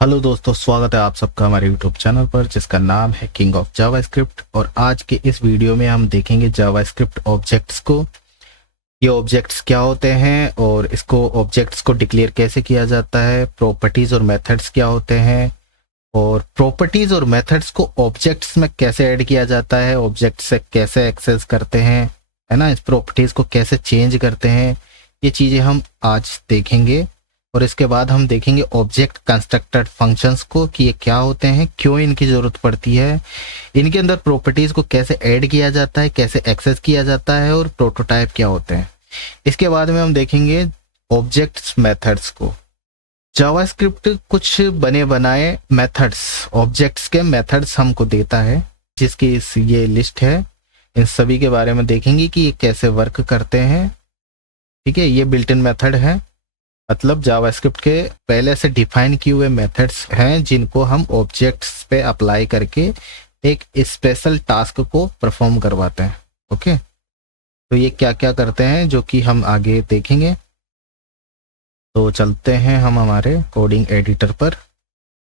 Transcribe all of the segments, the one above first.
Hello दोस्तों, स्वागत है आप सबका हमारे यूट्यूब चैनल पर जिसका नाम है किंग ऑफ जावास्क्रिप्ट। और आज के इस वीडियो में हम देखेंगे जावास्क्रिप्ट ऑब्जेक्ट्स को। ये ऑब्जेक्ट्स क्या होते हैं और इसको ऑब्जेक्ट्स को डिक्लेयर कैसे किया जाता है, प्रॉपर्टीज और मेथड्स क्या होते हैं, और प्रॉपर्टीज और मेथड्स को ऑब्जेक्ट्स में कैसे ऐड किया जाता है, ऑब्जेक्ट से कैसे एक्सेस करते हैं, है ना, इस प्रॉपर्टीज को कैसे चेंज करते हैं। ये चीज़ें हम आज देखेंगे। और इसके बाद हम देखेंगे ऑब्जेक्ट कंस्ट्रक्टेड फंक्शंस को कि ये क्या होते हैं, क्यों इनकी ज़रूरत पड़ती है, इनके अंदर प्रॉपर्टीज़ को कैसे ऐड किया जाता है, कैसे एक्सेस किया जाता है, और प्रोटोटाइप क्या होते हैं। इसके बाद में हम देखेंगे ऑब्जेक्ट्स मेथड्स को। जावास्क्रिप्ट कुछ बने बनाए मेथड्स, ऑब्जेक्ट्स के मेथड्स हमको देता है, जिसकी ये लिस्ट है। इन सभी के बारे में देखेंगे कि ये कैसे वर्क करते हैं। ठीक है, ये बिल्ट इन मेथड है, मतलब जावास्क्रिप्ट के पहले से डिफाइन किए हुए मेथड्स हैं जिनको हम ऑब्जेक्ट्स पे अप्लाई करके एक स्पेशल टास्क को परफॉर्म करवाते हैं। ओके, तो ये क्या क्या करते हैं जो कि हम आगे देखेंगे। तो चलते हैं हम हमारे कोडिंग एडिटर पर।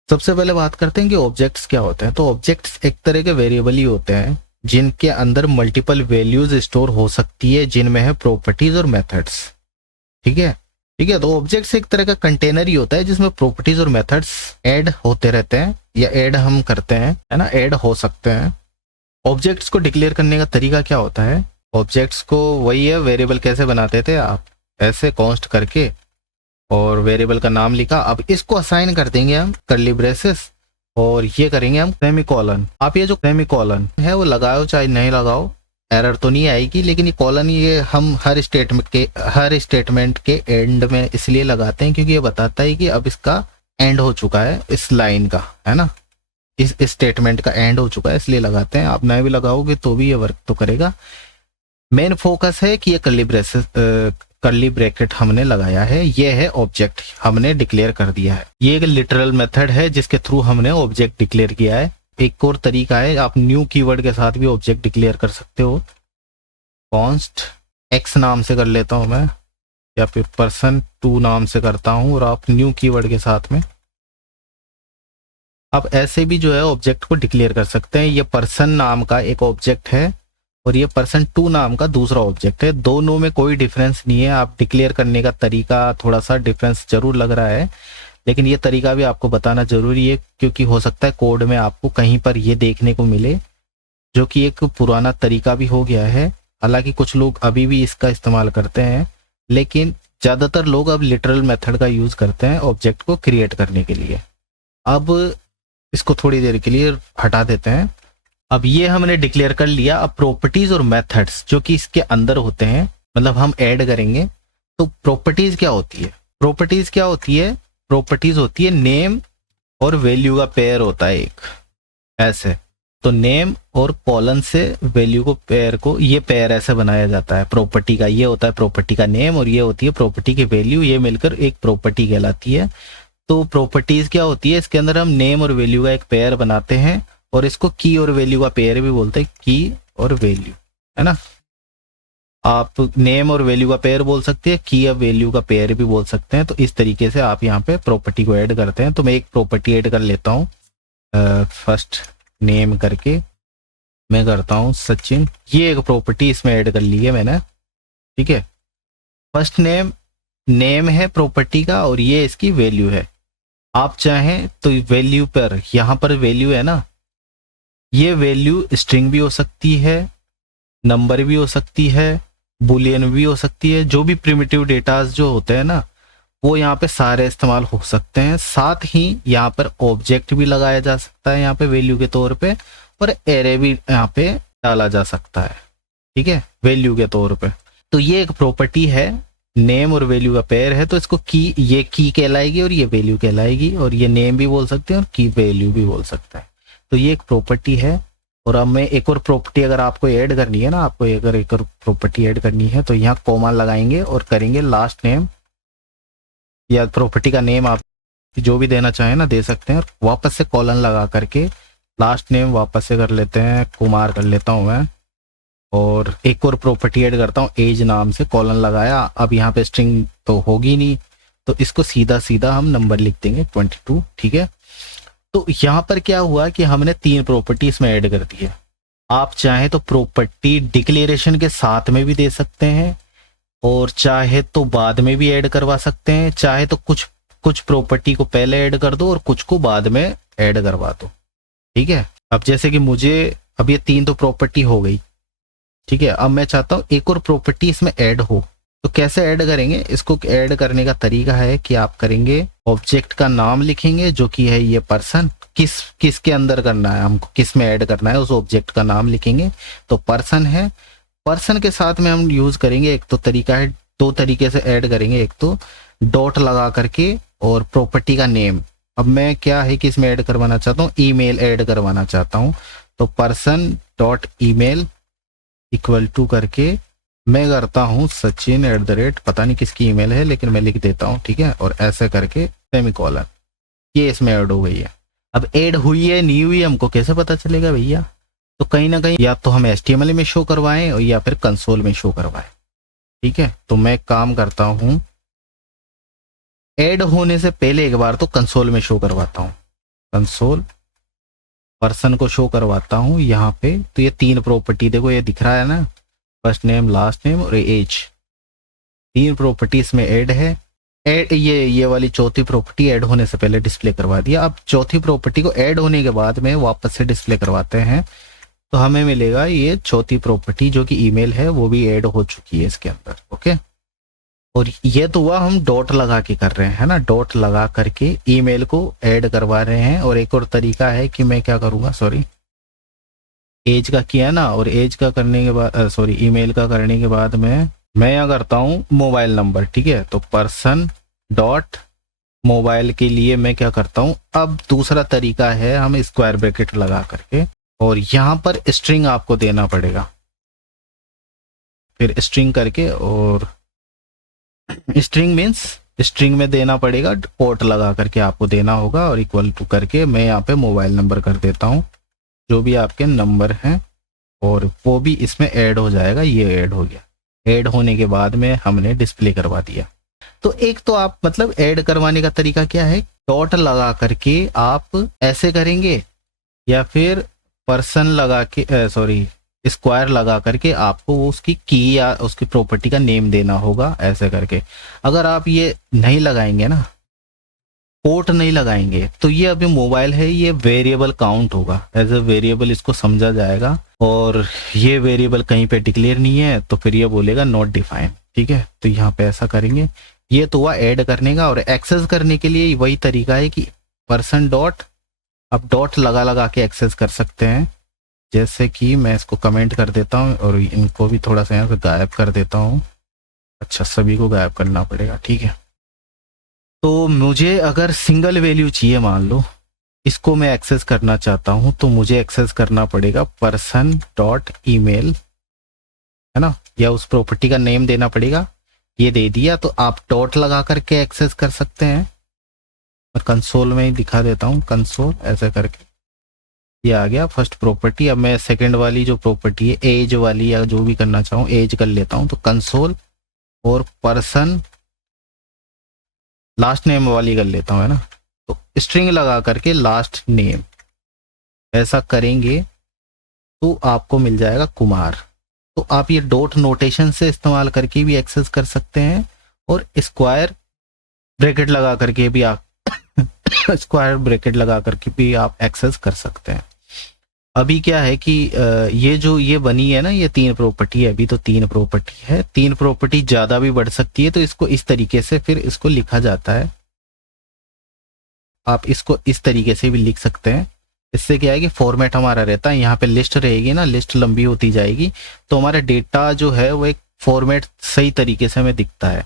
सबसे पहले बात करते हैं कि ऑब्जेक्ट्स क्या होते हैं। तो ऑब्जेक्ट्स एक तरह के वेरिएबल ही होते हैं जिनके अंदर मल्टीपल वैल्यूज स्टोर हो सकती है, जिनमें है प्रॉपर्टीज और मेथड्स। ठीक है, तो ऑब्जेक्ट्स एक तरह का कंटेनर ही होता है जिसमें प्रॉपर्टीज और मेथड्स ऐड होते रहते हैं या ऐड हम करते हैं, है ना, ऐड हो सकते हैं। ऑब्जेक्ट्स को डिक्लेयर करने का तरीका क्या होता है, ऑब्जेक्ट्स को वही है, वेरिएबल कैसे बनाते थे आप, ऐसे कॉन्स्ट करके और वेरिएबल का नाम लिखा। अब इसको असाइन कर देंगे हम कर्ली ब्रेसेस और ये करेंगे हम सेमीकोलन। आप ये जो सेमीकोलन है वो लगाओ चाहे नहीं लगाओ, एरर तो नहीं आएगी, लेकिन ये कॉलन ये हम हर स्टेटमेंट के एंड में इसलिए लगाते हैं क्योंकि ये बताता है कि अब इसका एंड हो चुका है, इस लाइन का, है ना, इस स्टेटमेंट का एंड हो चुका है, इसलिए लगाते हैं। आप नए भी लगाओगे तो भी ये वर्क तो करेगा। मेन फोकस है कि ये कर्ली ब्रैकेट हमने लगाया है, ये है ऑब्जेक्ट, हमने डिक्लेयर कर दिया है। ये एक लिटरल मेथड है जिसके थ्रू हमने ऑब्जेक्ट डिक्लेयर किया है। एक और तरीका है, आप न्यू कीवर्ड के साथ भी ऑब्जेक्ट डिक्लेयर कर सकते हो। कॉन्स्ट एक्स नाम से कर लेता हूं मैं, या फिर person2 नाम से करता हूं, और आप न्यू कीवर्ड के साथ में आप ऐसे भी जो है ऑब्जेक्ट को डिक्लेयर कर सकते हैं। ये पर्सन नाम का एक ऑब्जेक्ट है और ये person2 नाम का दूसरा ऑब्जेक्ट है। दोनों में कोई डिफरेंस नहीं है। आप डिक्लेयर करने का तरीका थोड़ा सा डिफरेंस जरूर लग रहा है, लेकिन ये तरीका भी आपको बताना जरूरी है क्योंकि हो सकता है कोड में आपको कहीं पर ये देखने को मिले जो कि एक पुराना तरीका भी हो गया है। हालांकि कुछ लोग अभी भी इसका इस्तेमाल करते हैं, लेकिन ज़्यादातर लोग अब लिटरल मेथड का यूज़ करते हैं ऑब्जेक्ट को क्रिएट करने के लिए। अब इसको थोड़ी देर के लिए हटा देते हैं। अब ये हमने डिक्लेयर कर लिया। अब प्रॉपर्टीज़ और मेथड्स जो कि इसके अंदर होते हैं, मतलब हम ऐड करेंगे। तो प्रॉपर्टीज़ क्या होती है, प्रॉपर्टीज होती है नेम और वैल्यू का पेयर होता है एक, ऐसे। तो नेम और कॉलन से वैल्यू को पेयर को, ये पेयर ऐसे बनाया जाता है प्रॉपर्टी का। ये होता है प्रॉपर्टी का नेम और ये होती है प्रॉपर्टी की वैल्यू, ये मिलकर एक प्रॉपर्टी कहलाती है। तो प्रॉपर्टीज क्या होती है, इसके अंदर हम नेम और वैल्यू का एक पेयर बनाते हैं और इसको की और वैल्यू का पेयर भी बोलते हैं, की और वैल्यू, है ना। आप नेम और वैल्यू का पेयर बोल सकते हैं, की या वैल्यू का पेयर भी बोल सकते हैं। तो इस तरीके से आप यहाँ पे प्रॉपर्टी को ऐड करते हैं। तो मैं एक प्रॉपर्टी ऐड कर लेता हूँ, फर्स्ट नेम करके मैं करता हूँ सचिन। ये एक प्रॉपर्टी इसमें ऐड कर ली है मैंने। ठीक है, फर्स्ट नेम है प्रॉपर्टी का और ये इसकी वैल्यू है। आप चाहें तो वैल्यू पर, यहाँ पर वैल्यू है ना, ये वैल्यू स्ट्रिंग भी हो सकती है, नंबर भी हो सकती है, बुलियन भी हो सकती है। जो भी प्रिमिटिव डेटाज जो होते हैं ना, वो यहाँ पे सारे इस्तेमाल हो सकते हैं। साथ ही यहाँ पर ऑब्जेक्ट भी लगाया जा सकता है यहाँ पे वैल्यू के तौर पे, और एरे भी यहाँ पे डाला जा सकता है, ठीक है, वैल्यू के तौर पे। तो ये एक प्रॉपर्टी है, नेम और वैल्यू का पेयर है। तो इसको की, ये की कहलाएगी और ये वैल्यू कहलाएगी, और ये नेम भी बोल सकते हैं और की वैल्यू भी बोल सकता है। तो ये एक प्रॉपर्टी है। और अब मैं एक और प्रॉपर्टी अगर आपको ऐड करनी है ना, आपको अगर एक और प्रॉपर्टी ऐड करनी है तो यहाँ कॉमा लगाएंगे और करेंगे लास्ट नेम, या प्रॉपर्टी का नेम आप जो भी देना चाहें ना दे सकते हैं। और वापस से कॉलन लगा करके लास्ट नेम वापस से कर लेते हैं, कुमार कर लेता हूँ मैं। और एक और प्रॉपर्टी ऐड करता हूँ एज नाम से, कॉलन लगाया। अब यहाँ पे स्ट्रिंग तो होगी नहीं, तो इसको सीधा सीधा हम नंबर लिख देंगे 22। ठीक है, तो यहाँ पर क्या हुआ कि हमने 3 प्रॉपर्टी इसमें ऐड कर दी है। आप चाहे तो प्रॉपर्टी डिक्लेरेशन के साथ में भी दे सकते हैं और चाहे तो बाद में भी ऐड करवा सकते हैं, चाहे तो कुछ कुछ प्रॉपर्टी को पहले ऐड कर दो और कुछ को बाद में ऐड करवा दो। ठीक है, अब जैसे कि मुझे अब ये 3 तो प्रॉपर्टी हो गई, ठीक है, अब मैं चाहता हूँ एक और प्रॉपर्टी इसमें ऐड हो। तो कैसे ऐड करेंगे? इसको ऐड करने का तरीका है कि आप करेंगे ऑब्जेक्ट का नाम लिखेंगे जो कि है ये पर्सन, किसके अंदर करना है, हमको किस में ऐड करना है, उस ऑब्जेक्ट का नाम लिखेंगे। तो पर्सन है, पर्सन के साथ में हम यूज करेंगे, एक तो तरीका है, 2 तरीके से ऐड करेंगे, एक तो डॉट लगा करके और प्रॉपर्टी का नेम। अब मैं क्या है कि इसमें ऐड करवाना चाहता हूँ, ईमेल ऐड करवाना चाहता हूँ। तो person dot email equal to करके मैं करता हूँ सचिन @ पता नहीं किसकी ईमेल है लेकिन मैं लिख देता हूँ, ठीक है, और ऐसे करके सेमीकोलन, ये इसमें ऐड हो गई है। अब ऐड हुई है नहीं हुई हमको कैसे पता चलेगा भैया? तो कहीं ना कहीं या तो हम HTML में शो करवाएं और या फिर कंसोल में शो करवाएं। ठीक है, तो मैं काम करता हूँ, ऐड होने से पहले एक बार तो कंसोल में शो करवाता हूँ, कंसोल पर्सन को शो करवाता हूँ यहाँ पे। तो ये 3 प्रॉपर्टी देखो ये दिख रहा है ना, फर्स्ट नेम, लास्ट नेम और एज, 3 प्रॉपर्टी इसमें ऐड है। ऐड ये वाली चौथी प्रॉपर्टी ऐड होने से पहले डिस्प्ले करवा दिया। अब चौथी प्रॉपर्टी को ऐड होने के बाद में वापस से डिस्प्ले करवाते हैं तो हमें मिलेगा ये चौथी प्रॉपर्टी जो कि ईमेल है वो भी ऐड हो चुकी है इसके अंदर। ओके, और ये तो हुआ हम डॉट लगा के कर रहे हैं, है ना, डॉट लगा करके ईमेल को ऐड करवा रहे हैं। और एक और तरीका है कि मैं क्या करूंगा, सॉरी, एज का किया ना, और एज का करने के बाद सॉरी ईमेल का करने के बाद में मैं यहाँ करता हूँ मोबाइल नंबर। ठीक है, तो पर्सन डॉट मोबाइल के लिए मैं क्या करता हूँ, अब दूसरा तरीका है हम स्क्वायर ब्रैकेट लगा करके और यहाँ पर स्ट्रिंग आपको देना पड़ेगा, फिर स्ट्रिंग करके, और स्ट्रिंग मीन्स स्ट्रिंग में देना पड़ेगा, कोट लगा करके आपको देना होगा और इक्वल टू करके मैं यहाँ पे मोबाइल नंबर कर देता हूँ जो भी आपके नंबर हैं और वो भी इसमें ऐड हो जाएगा। ये ऐड हो गया, ऐड होने के बाद में हमने डिस्प्ले करवा दिया। तो एक तो आप मतलब ऐड करवाने का तरीका क्या है, डॉट लगा करके आप ऐसे करेंगे या फिर पर्सन लगा के सॉरी स्क्वायर लगा करके आपको उसकी की या उसकी प्रॉपर्टी का नेम देना होगा ऐसे करके। अगर आप ये नहीं लगाएंगे ना, कोट नहीं लगाएंगे, तो ये अभी मोबाइल है ये वेरिएबल काउंट होगा, एज ए वेरिएबल इसको समझा जाएगा और ये वेरिएबल कहीं पे डिक्लेयर नहीं है तो फिर ये बोलेगा नॉट डिफाइन। ठीक है, तो यहाँ पे ऐसा करेंगे। ये तो हुआ ऐड करने का, और एक्सेस करने के लिए वही तरीका है कि पर्सन डॉट, अब डॉट लगा लगा के एक्सेस कर सकते हैं। जैसे कि मैं इसको कमेंट कर देता हूँ और इनको भी थोड़ा सा यहाँ से गायब कर देता हूँ। अच्छा, सभी को गायब करना पड़ेगा, ठीक है। तो मुझे अगर सिंगल वैल्यू चाहिए, मान लो इसको मैं एक्सेस करना चाहता हूँ, तो मुझे एक्सेस करना पड़ेगा पर्सन डॉट ईमेल, है ना, या उस प्रॉपर्टी का नेम देना पड़ेगा। ये दे दिया तो आप डॉट लगा करके एक्सेस कर सकते हैं। मैं कंसोल में ही दिखा देता हूँ, कंसोल ऐसे करके ये आ गया फर्स्ट प्रॉपर्टी। अब मैं सेकंड वाली जो प्रॉपर्टी है एज वाली या जो भी करना चाहूँ एज कर लेता हूँ, तो कंसोल और पर्सन लास्ट नेम वाली कर लेता हूँ, है ना, तो स्ट्रिंग लगा करके लास्ट नेम ऐसा करेंगे तो आपको मिल जाएगा कुमार। तो आप ये डॉट नोटेशन से इस्तेमाल करके भी एक्सेस कर सकते हैं और स्क्वायर ब्रैकेट लगा करके भी आप स्क्वायर ब्रैकेट लगा करके भी आप एक्सेस कर सकते हैं। अभी क्या है कि ये जो ये बनी है ना, ये 3 प्रॉपर्टी है, अभी तो 3 प्रॉपर्टी है, 3 प्रॉपर्टी ज्यादा भी बढ़ सकती है, तो इसको इस तरीके से फिर इसको लिखा जाता है। आप इसको इस तरीके से भी लिख सकते हैं। इससे क्या है कि फॉर्मेट हमारा रहता है, यहाँ पे लिस्ट रहेगी ना, लिस्ट लंबी होती जाएगी तो हमारा डेटा जो है वो एक फॉर्मेट सही तरीके से हमें दिखता है।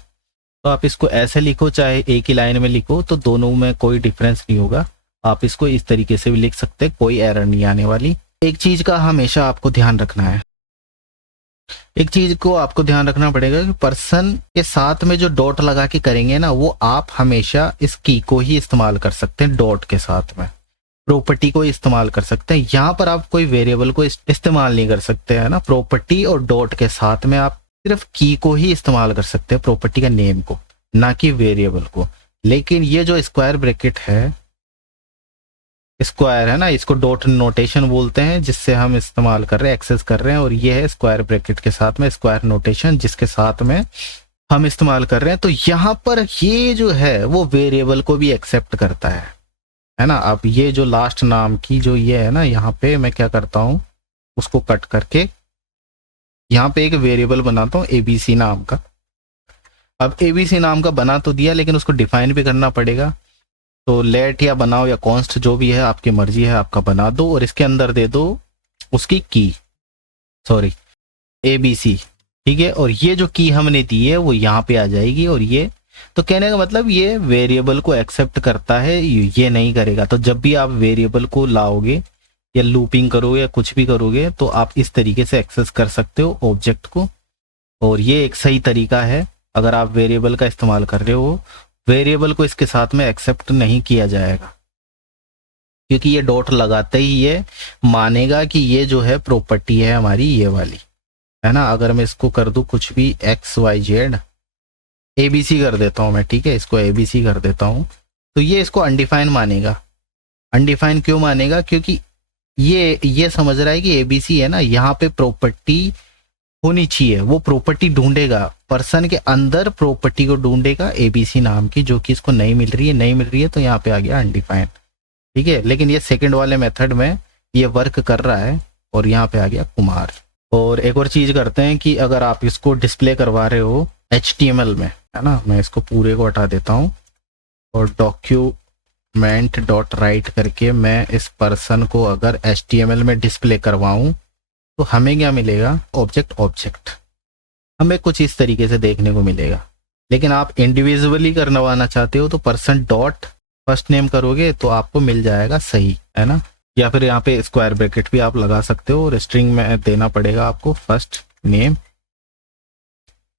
तो आप इसको ऐसे लिखो चाहे एक ही लाइन में लिखो, तो दोनों में कोई डिफरेंस नहीं होगा। आप इसको इस तरीके से भी लिख सकते हैं, कोई एरर नहीं आने वाली। एक चीज का हमेशा आपको ध्यान रखना है, एक चीज को आपको ध्यान रखना पड़ेगा कि पर्सन के साथ में जो डॉट लगा के करेंगे ना, वो आप हमेशा इस की को ही इस्तेमाल कर सकते हैं, डॉट के साथ में प्रॉपर्टी को इस्तेमाल कर सकते हैं। यहाँ पर आप कोई वेरिएबल को इस्तेमाल नहीं कर सकते, है ना। प्रॉपर्टी और डॉट के साथ में आप सिर्फ की को ही इस्तेमाल कर सकते हैं, प्रॉपर्टी का नेम को, ना कि वेरिएबल को। लेकिन ये जो स्क्वायर ब्रैकेट है, स्क्वायर है ना, इसको डॉट नोटेशन बोलते हैं, जिससे हम इस्तेमाल कर रहे हैं, एक्सेस कर रहे हैं। और ये है स्क्वायर ब्रैकेट के साथ में स्क्वायर नोटेशन, जिसके साथ में हम इस्तेमाल कर रहे हैं। तो यहाँ पर ये जो है वो वेरिएबल को भी एक्सेप्ट करता है ना। अब ये जो लास्ट नाम की जो ये है ना, यहाँ पे मैं क्या करता हूँ, उसको कट करके यहाँ पे एक वेरिएबल बनाता हूँ एबीसी नाम का। अब एबीसी नाम का बना तो दिया, लेकिन उसको डिफाइन भी करना पड़ेगा। तो लेट या बनाओ या कॉन्स्ट जो भी है आपकी मर्जी है, आपका बना दो। और इसके अंदर दे दो उसकी की, सॉरी एबीसी, ठीक है। और ये जो की हमने दी है वो यहाँ पे आ जाएगी। और ये तो कहने का मतलब ये वेरिएबल को एक्सेप्ट करता है, ये नहीं करेगा। तो जब भी आप वेरिएबल को लाओगे या लूपिंग करोगे या कुछ भी करोगे, तो आप इस तरीके से एक्सेस कर सकते हो ऑब्जेक्ट को। और ये एक सही तरीका है। अगर आप वेरिएबल का इस्तेमाल कर रहे हो, वेरिएबल को इसके साथ में एक्सेप्ट नहीं किया जाएगा, क्योंकि ये डॉट लगाते ही ये मानेगा कि ये जो है प्रॉपर्टी है हमारी ये वाली, है ना। अगर मैं इसको कर दूं कुछ भी XYZ, ABC कर देता हूं मैं, ठीक है, इसको ABC कर देता हूं, तो ये इसको अनडिफाइन मानेगा। अनडिफाइन क्यों मानेगा? क्योंकि ये समझ रहा है कि ABC है ना, यहाँ पे प्रॉपर्टी होनी चाहिए। वो प्रॉपर्टी ढूंढेगा, पर्सन के अंदर प्रॉपर्टी को ढूंढेगा ABC नाम की, जो कि इसको नहीं मिल रही है, तो यहाँ पे आ गया अनडिफाइंड, ठीक है। लेकिन ये सेकंड वाले मेथड में ये वर्क कर रहा है, और यहाँ पे आ गया कुमार। और एक और चीज करते हैं कि अगर आप इसको डिस्प्ले करवा रहे हो HTML में, है ना, मैं इसको पूरे को हटा देता हूँ और डॉक्यूमेंट डॉट राइट करके मैं इस पर्सन को अगर HTML में डिस्प्ले करवाऊं, तो हमें क्या मिलेगा? ऑब्जेक्ट हमें कुछ इस तरीके से देखने को मिलेगा। लेकिन आप इंडिविजुअली करवाना चाहते हो तो पर्सन डॉट फर्स्ट नेम करोगे तो आपको मिल जाएगा सही, है ना। या फिर यहाँ पे स्क्वायर ब्रैकेट भी आप लगा सकते हो, और स्ट्रिंग में देना पड़ेगा आपको फर्स्ट नेम,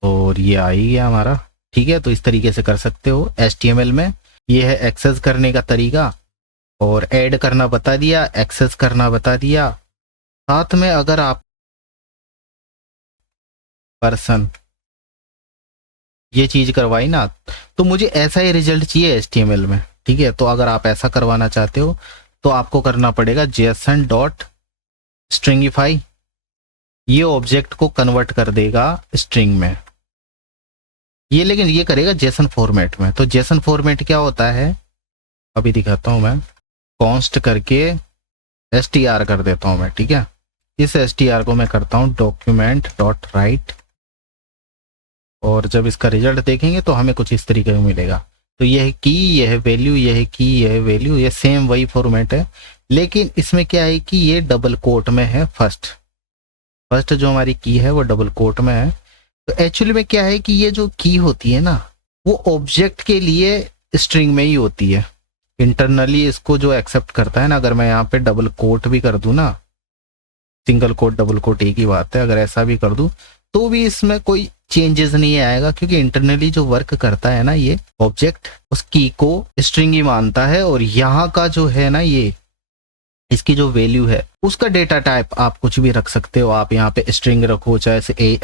और ये आ ही गया हमारा, ठीक है। तो इस तरीके से कर सकते हो HTML में। ये है एक्सेस करने का तरीका, और ऐड करना बता दिया, एक्सेस करना बता दिया। साथ में अगर आप पर्सन ये चीज करवाई ना, तो मुझे ऐसा ही रिजल्ट चाहिए HTML में, ठीक है। तो अगर आप ऐसा करवाना चाहते हो तो आपको करना पड़ेगा JSON डॉट स्ट्रिंगिफाई, ये ऑब्जेक्ट को कन्वर्ट कर देगा स्ट्रिंग में। ये लेकिन ये करेगा JSON फॉर्मेट में। तो JSON फॉर्मेट क्या होता है अभी दिखाता हूं मैं, कॉन्स्ट करके str कर देता हूं मैं, ठीक है। इस str को मैं करता हूं डॉक्यूमेंट डॉट राइट, और जब इसका रिजल्ट देखेंगे तो हमें कुछ इस तरीके में मिलेगा। तो यह है की, यह है वैल्यू, यह है की, यह है वैल्यू, ये सेम वही फॉर्मेट है, लेकिन इसमें क्या है कि ये डबल कोट में है। फर्स्ट जो हमारी की है वो डबल कोट में है। तो एक्चुअली में क्या है कि ये जो की होती है ना, वो ऑब्जेक्ट के लिए स्ट्रिंग में ही होती है। इंटरनली इसको जो एक्सेप्ट करता है ना, अगर मैं यहाँ पे डबल कोट भी कर दूं ना, सिंगल कोट डबल कोट एक ही बात है, अगर ऐसा भी कर दूं तो भी इसमें कोई चेंजेस नहीं आएगा, क्योंकि इंटरनली जो वर्क करता है ना ये ऑब्जेक्ट, उस की को स्ट्रिंग ही मानता है। और यहाँ का जो है ना, ये इसकी जो वैल्यू है उसका डेटा टाइप आप कुछ भी रख सकते हो। आप यहाँ पे स्ट्रिंग रखो, चाहे से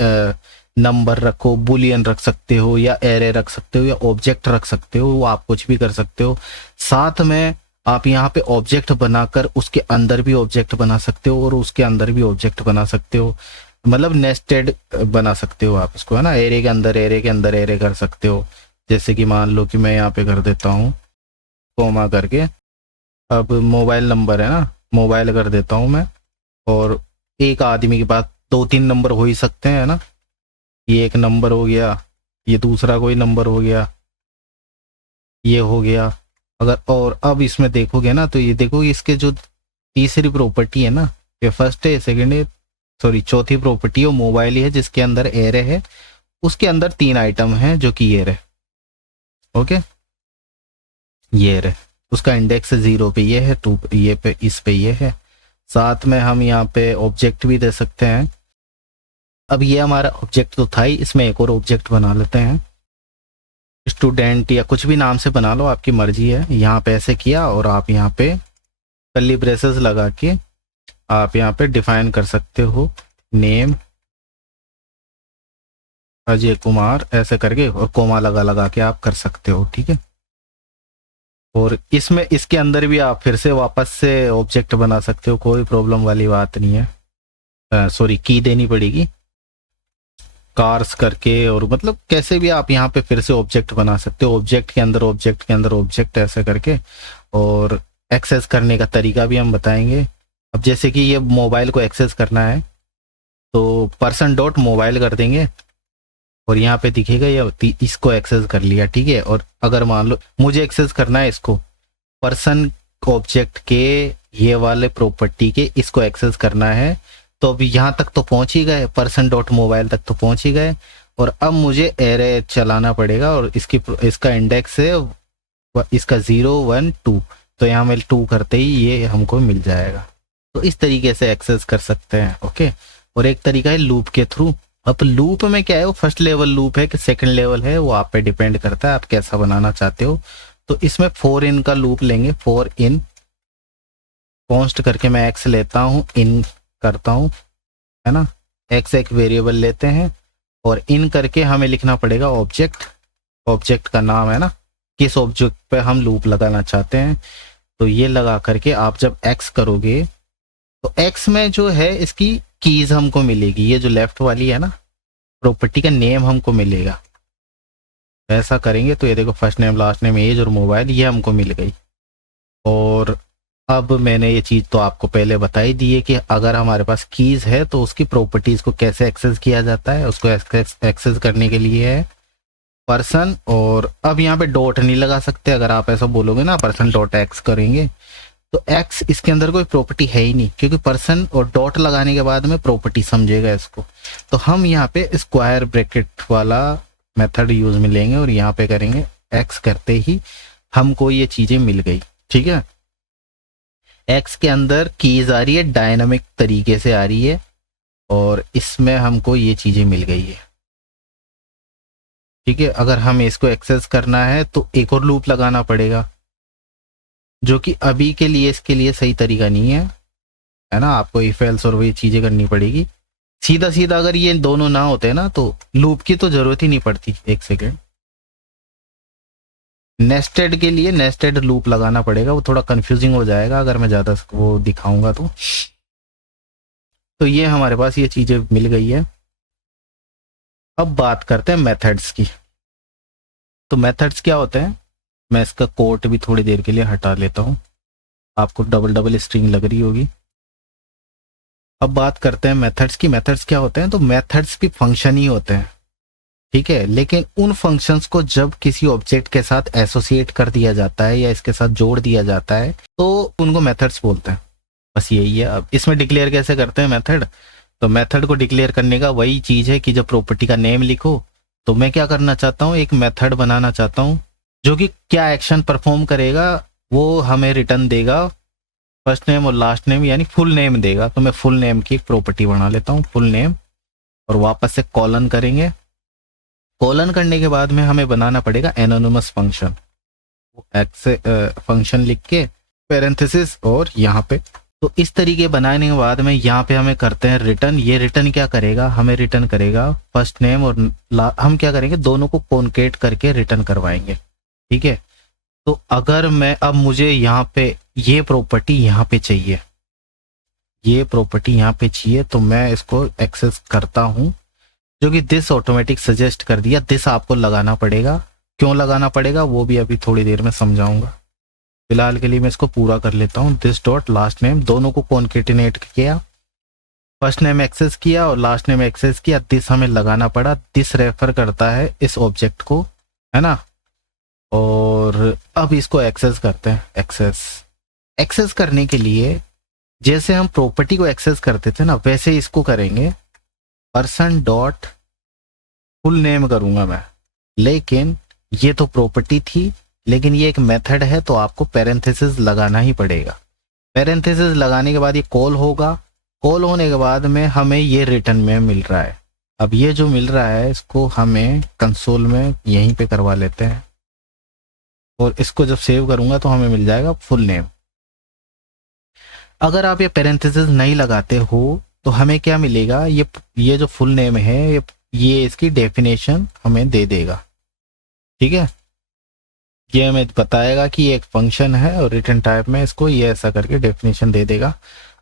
नंबर रखो, बुलियन रख सकते हो, या एरे रख सकते हो, या ऑब्जेक्ट रख सकते हो, वो आप कुछ भी कर सकते हो। साथ में आप यहाँ पे ऑब्जेक्ट बनाकर उसके अंदर भी ऑब्जेक्ट बना सकते हो, और उसके अंदर भी ऑब्जेक्ट बना सकते हो, मतलब नेस्टेड बना सकते हो आप इसको, है ना। एरे के अंदर एरे कर सकते हो। जैसे कि मान लो कि मैं यहाँ पे कर देता हूँ कोमा करके, अब मोबाइल नंबर है ना, मोबाइल कर देता हूँ मैं, और एक आदमी के पास 2-3 नंबर हो ही सकते हैं, है ना। ये एक नंबर हो गया, ये दूसरा कोई नंबर हो गया, ये हो गया। अगर और अब इसमें देखोगे ना, तो ये देखो इसके जो तीसरी प्रॉपर्टी है ना, ये फर्स्ट है, सेकंड है, सॉरी चौथी प्रॉपर्टी है, मोबाइल ही है, जिसके अंदर एरे है। उसके अंदर 3 आइटम हैं जो कि ये रहे, ओके, ये रहे। उसका इंडेक्स 0 पे ये है, 2 ये पे, इस पे ये है। साथ में हम यहाँ पे ऑब्जेक्ट भी दे सकते हैं। अब ये हमारा ऑब्जेक्ट तो था ही, इसमें एक और ऑब्जेक्ट बना लेते हैं, स्टूडेंट या कुछ भी नाम से बना लो, आपकी मर्जी है। यहाँ पे ऐसे किया, और आप यहाँ पे कर्ली ब्रेसेस लगा के आप यहाँ पे डिफाइन कर सकते हो नेम अजय कुमार, ऐसे करके, और कोमा लगा के आप कर सकते हो, ठीक है। और इसमें इसके अंदर भी आप फिर से वापस से ऑब्जेक्ट बना सकते हो, कोई प्रॉब्लम वाली बात नहीं है। सॉरी, की देनी पड़ेगी कार्स करके, और मतलब कैसे भी आप यहाँ पे फिर से ऑब्जेक्ट बना सकते हो, ऑब्जेक्ट के अंदर ऑब्जेक्ट के अंदर ऑब्जेक्ट ऐसे करके। और एक्सेस करने का तरीका भी हम बताएंगे। अब जैसे कि ये मोबाइल को एक्सेस करना है तो पर्सन डॉट मोबाइल कर देंगे और यहाँ पे दिखेगा ये इसको एक्सेस कर लिया, ठीक है। और अगर मान लो मुझे एक्सेस करना है इसको, पर्सन ऑब्जेक्ट के ये वाले प्रॉपर्टी के इसको एक्सेस करना है, तो अब यहाँ तक तो पहुंच ही गए, पर्सन डॉट मोबाइल तक तो पहुंच ही गए। और अब मुझे एरे चलाना पड़ेगा और इसका इंडेक्स है इसका 0 1 2, तो यहाँ में 2 करते ही ये हमको मिल जाएगा। तो इस तरीके से एक्सेस कर सकते हैं, ओके। और एक तरीका है लूप के थ्रू। अब लूप में क्या है, वो फर्स्ट लेवल लूप है कि सेकंड लेवल है, वो आप पे डिपेंड करता है आप कैसा बनाना चाहते हो। तो इसमें फॉर इन का लूप लेंगे, फॉर इन कॉन्स्ट करके मैं एक्स लेता हूँ, इन करता हूँ, है ना। एक्स एक वेरिएबल लेते हैं और इन करके हमें लिखना पड़ेगा ऑब्जेक्ट, ऑब्जेक्ट का नाम है ना, किस ऑब्जेक्ट पे हम लूप लगाना चाहते हैं। तो ये लगा करके आप जब एक्स करोगे तो एक्स में जो है इसकी कीज हमको मिलेगी, ये जो लेफ्ट वाली है ना प्रॉपर्टी का नेम हमको मिलेगा। ऐसा करेंगे तो ये देखो first name last name age और मोबाइल ये हमको मिल गई। और अब मैंने ये चीज़ तो आपको पहले बताई दी है कि अगर हमारे पास कीज है तो उसकी प्रॉपर्टीज को कैसे एक्सेस किया जाता है। उसको एक्सेस करने के लिए है पर्सन, और अब यहाँ पे डॉट नहीं लगा सकते। अगर आप ऐसा बोलोगे ना पर्सन डॉट एक्स करेंगे तो एक्स इसके अंदर कोई प्रॉपर्टी है ही नहीं, क्योंकि पर्सन और डॉट लगाने के बाद में प्रॉपर्टी समझेगा इसको। तो हम यहाँ पे स्क्वायर ब्रैकेट वाला मेथड यूज में लेंगे और यहाँ पे करेंगे एक्स, करते ही हमको ये चीजें मिल गई, ठीक है। एक्स के अंदर कीज आ रही है, डायनामिक तरीके से आ रही है, और इसमें हमको ये चीजें मिल गई है, ठीक है। अगर हमें इसको एक्सेस करना है तो एक और लूप लगाना पड़ेगा, जो कि अभी के लिए इसके लिए सही तरीका नहीं है ना। आपको इफ एल्स और वही चीजें करनी पड़ेगी। सीधा सीधा अगर ये दोनों ना होते ना तो लूप की तो जरूरत ही नहीं पड़ती। एक सेकेंड, नेस्टेड के लिए नेस्टेड लूप लगाना पड़ेगा, वो थोड़ा कंफ्यूजिंग हो जाएगा अगर मैं ज्यादा वो दिखाऊंगा तो ये हमारे पास ये चीजें मिल गई है। अब बात करते हैं मेथड्स की। तो मेथड्स क्या होते हैं, मैं इसका कोट भी थोड़ी देर के लिए हटा लेता हूँ, आपको डबल डबल स्ट्रिंग लग रही होगी। अब बात करते हैं मेथड्स की। मेथड्स क्या होते हैं, तो मेथड्स भी फंक्शन ही होते हैं, ठीक है। लेकिन उन फंक्शंस को जब किसी ऑब्जेक्ट के साथ एसोसिएट कर दिया जाता है या इसके साथ जोड़ दिया जाता है तो उनको मेथड्स बोलते हैं, बस यही है। अब इसमें डिक्लेयर कैसे करते हैं मेथड, तो मेथड को डिक्लेयर करने का वही चीज है कि जब प्रॉपर्टी का नेम लिखो, तो मैं क्या करना चाहता हूँ, एक मेथड बनाना चाहता हूँ जो कि क्या एक्शन परफॉर्म करेगा वो हमें रिटर्न देगा, फर्स्ट नेम और लास्ट नेम यानी फुल नेम देगा। तो मैं फुल नेम की एक प्रॉपर्टी बना लेता हूँ, फुल नेम, और वापस से कॉलन करेंगे। कॉलन करने के बाद में हमें बनाना पड़ेगा एनोनिमस फंक्शन, फंक्शन लिख के पेरेंथेसिस और यहाँ पे। तो इस तरीके बनाने के बाद में यहाँ पे हमें करते हैं रिटर्न। ये रिटर्न क्या करेगा, हमें रिटर्न करेगा फर्स्ट नेम और हम क्या करेंगे, दोनों को कॉन्केट करके रिटर्न करवाएंगे, ठीक है। तो अगर मैं अब मुझे यहाँ पे ये प्रॉपर्टी यहाँ पे चाहिए, ये प्रॉपर्टी यहाँ पे चाहिए, तो मैं इसको एक्सेस करता हूँ, जो कि दिस ऑटोमेटिक सजेस्ट कर दिया। दिस आपको लगाना पड़ेगा, क्यों लगाना पड़ेगा वो भी अभी थोड़ी देर में समझाऊंगा। फिलहाल के लिए मैं इसको पूरा कर लेता हूँ। दिस डॉट लास्ट नेम, दोनों को कॉन्केटिनेट किया, फर्स्ट नेम एक्सेस किया और लास्ट नेम एक्सेस किया। दिस हमें लगाना पड़ा, दिस रेफर करता है इस ऑब्जेक्ट को, है ना। और अब इसको एक्सेस करते हैं। एक्सेस करने के लिए जैसे हम प्रॉपर्टी को एक्सेस करते थे ना, वैसे इसको करेंगे। पर्सन डॉट फुल नेम करूंगा मैं, लेकिन ये तो प्रॉपर्टी थी, लेकिन ये एक मेथड है तो आपको पेरेंथेसिस लगाना ही पड़ेगा। पेरेंथेसिस लगाने के बाद ये कॉल होगा, कॉल होने के बाद में हमें ये रिटर्न में मिल रहा है। अब ये जो मिल रहा है इसको हमें कंसोल में यहीं पे करवा लेते हैं, और इसको जब सेव करूंगा तो हमें मिल जाएगा फुल नेम। अगर आप ये पेरेंथेसिस नहीं लगाते हो तो हमें क्या मिलेगा, ये जो फुल नेम है ये इसकी डेफिनेशन हमें दे देगा, ठीक है। ये हमें बताएगा कि ये एक फंक्शन है और रिटर्न टाइप में इसको ये ऐसा करके डेफिनेशन दे देगा।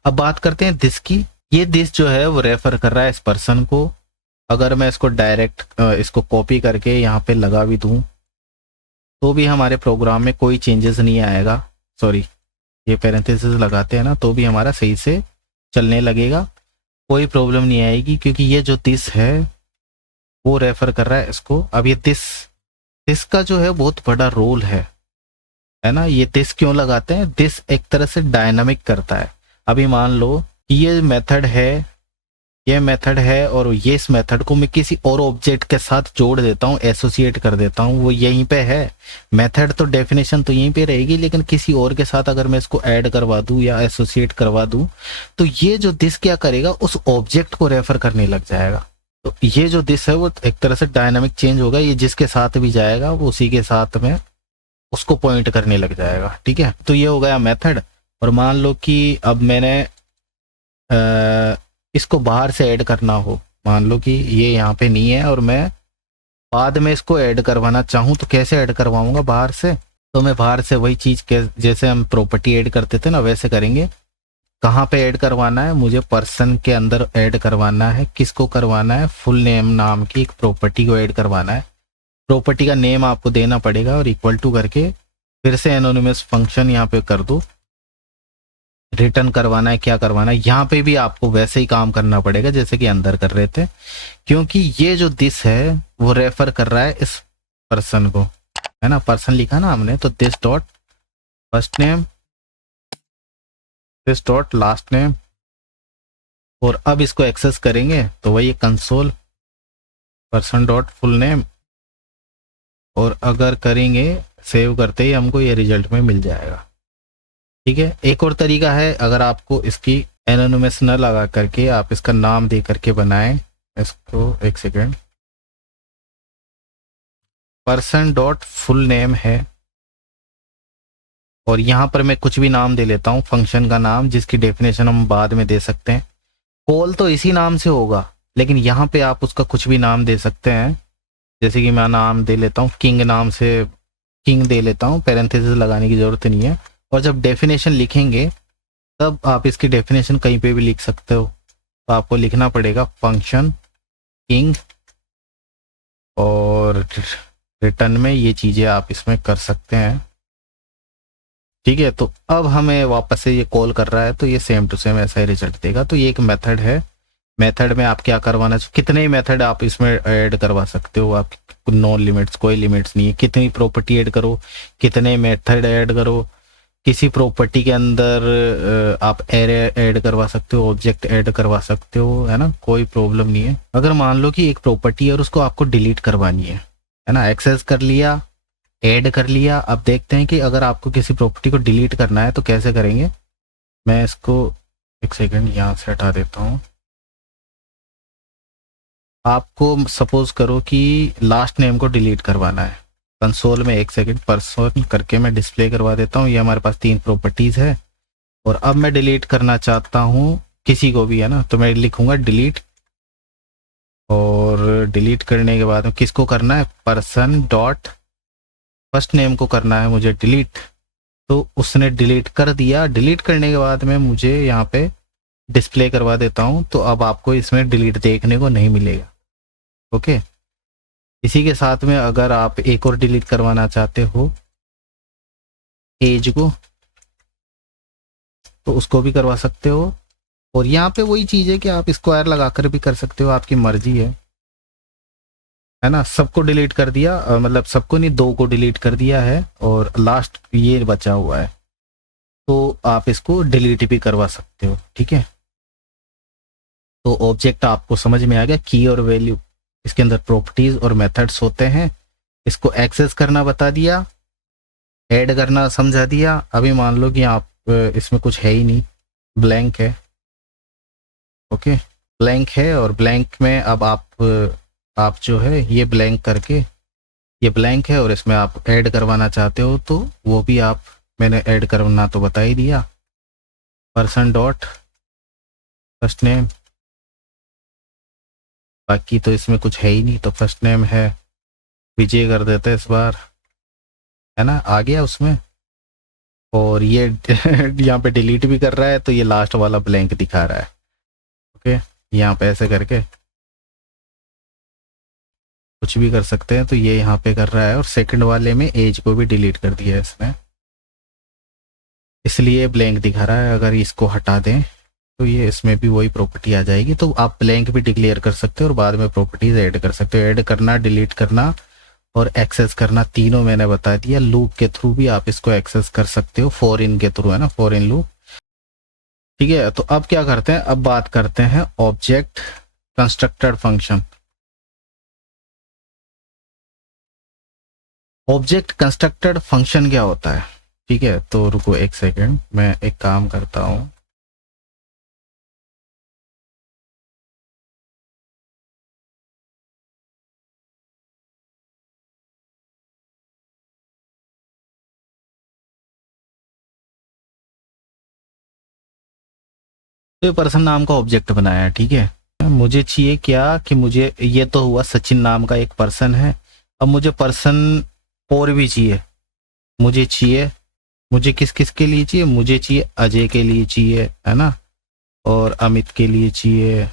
अब बात करते हैं दिस की। ये दिस जो है वो रेफर कर रहा है इस पर्सन को। अगर मैं इसको डायरेक्ट इसको कॉपी करके यहाँ पे लगा भी दूँ तो भी हमारे प्रोग्राम में कोई चेंजेस नहीं आएगा। सॉरी, ये पैरेंथेसिस लगाते हैं ना तो भी हमारा सही से चलने लगेगा, कोई प्रॉब्लम नहीं आएगी, क्योंकि ये जो दिस है वो रेफर कर रहा है इसको। अब ये दिस का जो है बहुत बड़ा रोल है ना। ये दिस क्यों लगाते हैं? दिस एक तरह से डायनामिक करता है। अभी मान लो कि ये मेथड है, ये मेथड है और ये इस मेथड को मैं किसी और ऑब्जेक्ट के साथ जोड़ देता हूँ, एसोसिएट कर देता हूँ, वो यहीं पे है। मेथड तो डेफिनेशन तो यहीं पे रहेगी, लेकिन किसी और के साथ अगर मैं इसको ऐड करवा दूँ या एसोसिएट करवा दूँ तो ये जो दिस क्या करेगा, उस ऑब्जेक्ट को रेफर करने लग जाएगा। तो ये जो दिस है वो एक तरह से डायनामिक चेंज होगा, ये जिसके साथ भी जाएगा वो उसी के साथ में उसको पॉइंट करने लग जाएगा। ठीक है, तो ये हो गया मेथड। और मान लो कि अब मैंने इसको बाहर से ऐड करना हो, मान लो कि ये यहाँ पे नहीं है और मैं बाद में इसको ऐड करवाना चाहूँ तो कैसे ऐड करवाऊंगा बाहर से? तो मैं बाहर से वही चीज़ जैसे हम प्रॉपर्टी ऐड करते थे ना वैसे करेंगे। कहाँ पे ऐड करवाना है? मुझे पर्सन के अंदर ऐड करवाना है। किसको करवाना है? फुल नेम नाम की एक प्रॉपर्टी को ऐड करवाना है। प्रॉपर्टी का नेम आपको देना पड़ेगा और इक्वल टू करके फिर से एनोनिमस फंक्शन यहाँ पे कर दो। रिटर्न करवाना है, क्या करवाना है, यहाँ पे भी आपको वैसे ही काम करना पड़ेगा जैसे कि अंदर कर रहे थे, क्योंकि ये जो दिस है वो रेफर कर रहा है इस पर्सन को, है ना। पर्सन लिखा ना हमने, तो this dot first name, this dot last name. और अब इसको एक्सेस करेंगे तो वही console person dot full name, और अगर करेंगे सेव करते ही हमको ये रिजल्ट में मिल जाएगा। ठीक है, एक और तरीका है, अगर आपको इसकी एनोनिमस न लगा करके आप इसका नाम दे करके बनाएं इसको, एक second, person dot full name है और यहाँ पर मैं कुछ भी नाम दे लेता हूँ, फंक्शन का नाम जिसकी डेफिनेशन हम बाद में दे सकते हैं। कॉल तो इसी नाम से होगा, लेकिन यहाँ पे आप उसका कुछ भी नाम दे सकते हैं। जैसे कि मैं नाम दे लेता हूँ किंग, नाम से किंग दे लेता हूँ, पैरेंथेसिस लगाने की जरूरत नहीं है। और जब डेफिनेशन लिखेंगे तब आप इसकी डेफिनेशन कहीं पे भी लिख सकते हो। तो आपको लिखना पड़ेगा फंक्शन किंग, और रिटर्न में ये चीज़ें आप इसमें कर सकते हैं। ठीक है, तो अब हमें वापस से ये कॉल कर रहा है तो ये सेम टू सेम ऐसा ही रिजल्ट देगा। तो ये एक मेथड है। मेथड में आप क्या करवाना चाहिए, कितने ही मेथड आप इसमें ऐड करवा सकते हो, आप नो लिमिट्स, कोई लिमिट्स नहीं है। कितनी प्रॉपर्टी ऐड करो, कितने मेथड ऐड करो, किसी प्रॉपर्टी के अंदर आप एरे ऐड करवा सकते हो, ऑब्जेक्ट ऐड करवा सकते हो, है ना, कोई प्रॉब्लम नहीं है। अगर मान लो कि एक प्रॉपर्टी है और उसको आपको डिलीट करवानी है ना, एक्सेस कर लिया, ऐड कर लिया। अब देखते हैं कि अगर आपको किसी प्रॉपर्टी को डिलीट करना है तो कैसे करेंगे। मैं इसको एक सेकंड यहाँ से हटा देता हूँ। आपको सपोज करो कि लास्ट नेम को डिलीट करवाना है, कंसोल में एक सेकंड पर्सन करके मैं डिस्प्ले करवा देता हूँ। ये हमारे पास 3 प्रॉपर्टीज है और अब मैं डिलीट करना चाहता हूँ किसी को भी, है ना, तो मैं लिखूंगा डिलीट। और डिलीट करने के बाद में किसको करना है, पर्सन डॉट फर्स्ट नेम को करना है मुझे डिलीट। तो उसने डिलीट कर दिया। डिलीट करने के बाद में मुझे यहाँ पे डिस्प्ले करवा देता हूँ, तो अब आपको इसमें डिलीट देखने को नहीं मिलेगा। ओके, इसी के साथ में अगर आप एक और डिलीट करवाना चाहते हो एज को, तो उसको भी करवा सकते हो। और यहाँ पे वही चीज़ है कि आप स्क्वायर लगाकर भी कर सकते हो, आपकी मर्जी है ना। सबको डिलीट कर दिया, मतलब सबको नहीं, 2 को डिलीट कर दिया है और लास्ट ये बचा हुआ है, तो आप इसको डिलीट भी करवा सकते हो। ठीक है, तो ऑब्जेक्ट आपको समझ में आ गया, की और वैल्यू, इसके अंदर प्रॉपर्टीज और मेथड्स होते हैं। इसको एक्सेस करना बता दिया, ऐड करना समझा दिया। अभी मान लो कि आप इसमें कुछ है ही नहीं, ब्लैंक है। ओके, ब्लैंक है और ब्लैंक में अब आप जो है ये ब्लैंक करके, ये ब्लैंक है और इसमें आप ऐड करवाना चाहते हो तो वो भी आप, मैंने ऐड करना तो बता ही दिया, पर्सन डॉट फर्स्ट नेम। बाकी तो इसमें कुछ है ही नहीं, तो फर्स्ट नेम है विजय कर देते हैं इस बार। है ना, आ गया उसमें। और ये यहाँ पे डिलीट भी कर रहा है तो ये लास्ट वाला ब्लैंक दिखा रहा है। ओके, यहाँ पे ऐसे करके कुछ भी कर सकते हैं, तो ये यहाँ पे कर रहा है। और सेकंड वाले में एज को भी डिलीट कर दिया है इसने, इसलिए ब्लैंक दिखा रहा है। अगर इसको हटा दें तो ये इसमें भी वही प्रॉपर्टी आ जाएगी। तो आप ब्लैंक भी डिक्लेयर कर सकते हो और बाद में प्रॉपर्टीज ऐड कर सकते हो। ऐड करना, डिलीट करना और एक्सेस करना, तीनों मैंने बता दिया। लूप के थ्रू भी आप इसको एक्सेस कर सकते हो, फॉर इन के थ्रू, है ना, फॉर इन लूप। ठीक है, तो अब क्या करते हैं, अब बात करते हैं object constructed function. Object constructed function क्या होता है? ठीक है, तो रुको एक सेकेंड, मैं एक काम करता हूं। तो ये पर्सन नाम का ऑब्जेक्ट बनाया है, ठीक है। मुझे चाहिए क्या कि मुझे, ये तो हुआ सचिन नाम का एक पर्सन है। अब मुझे पर्सन और भी चाहिए। मुझे किस किस के लिए चाहिए? मुझे चाहिए अजय के लिए चाहिए, है ना, और अमित के लिए चाहिए,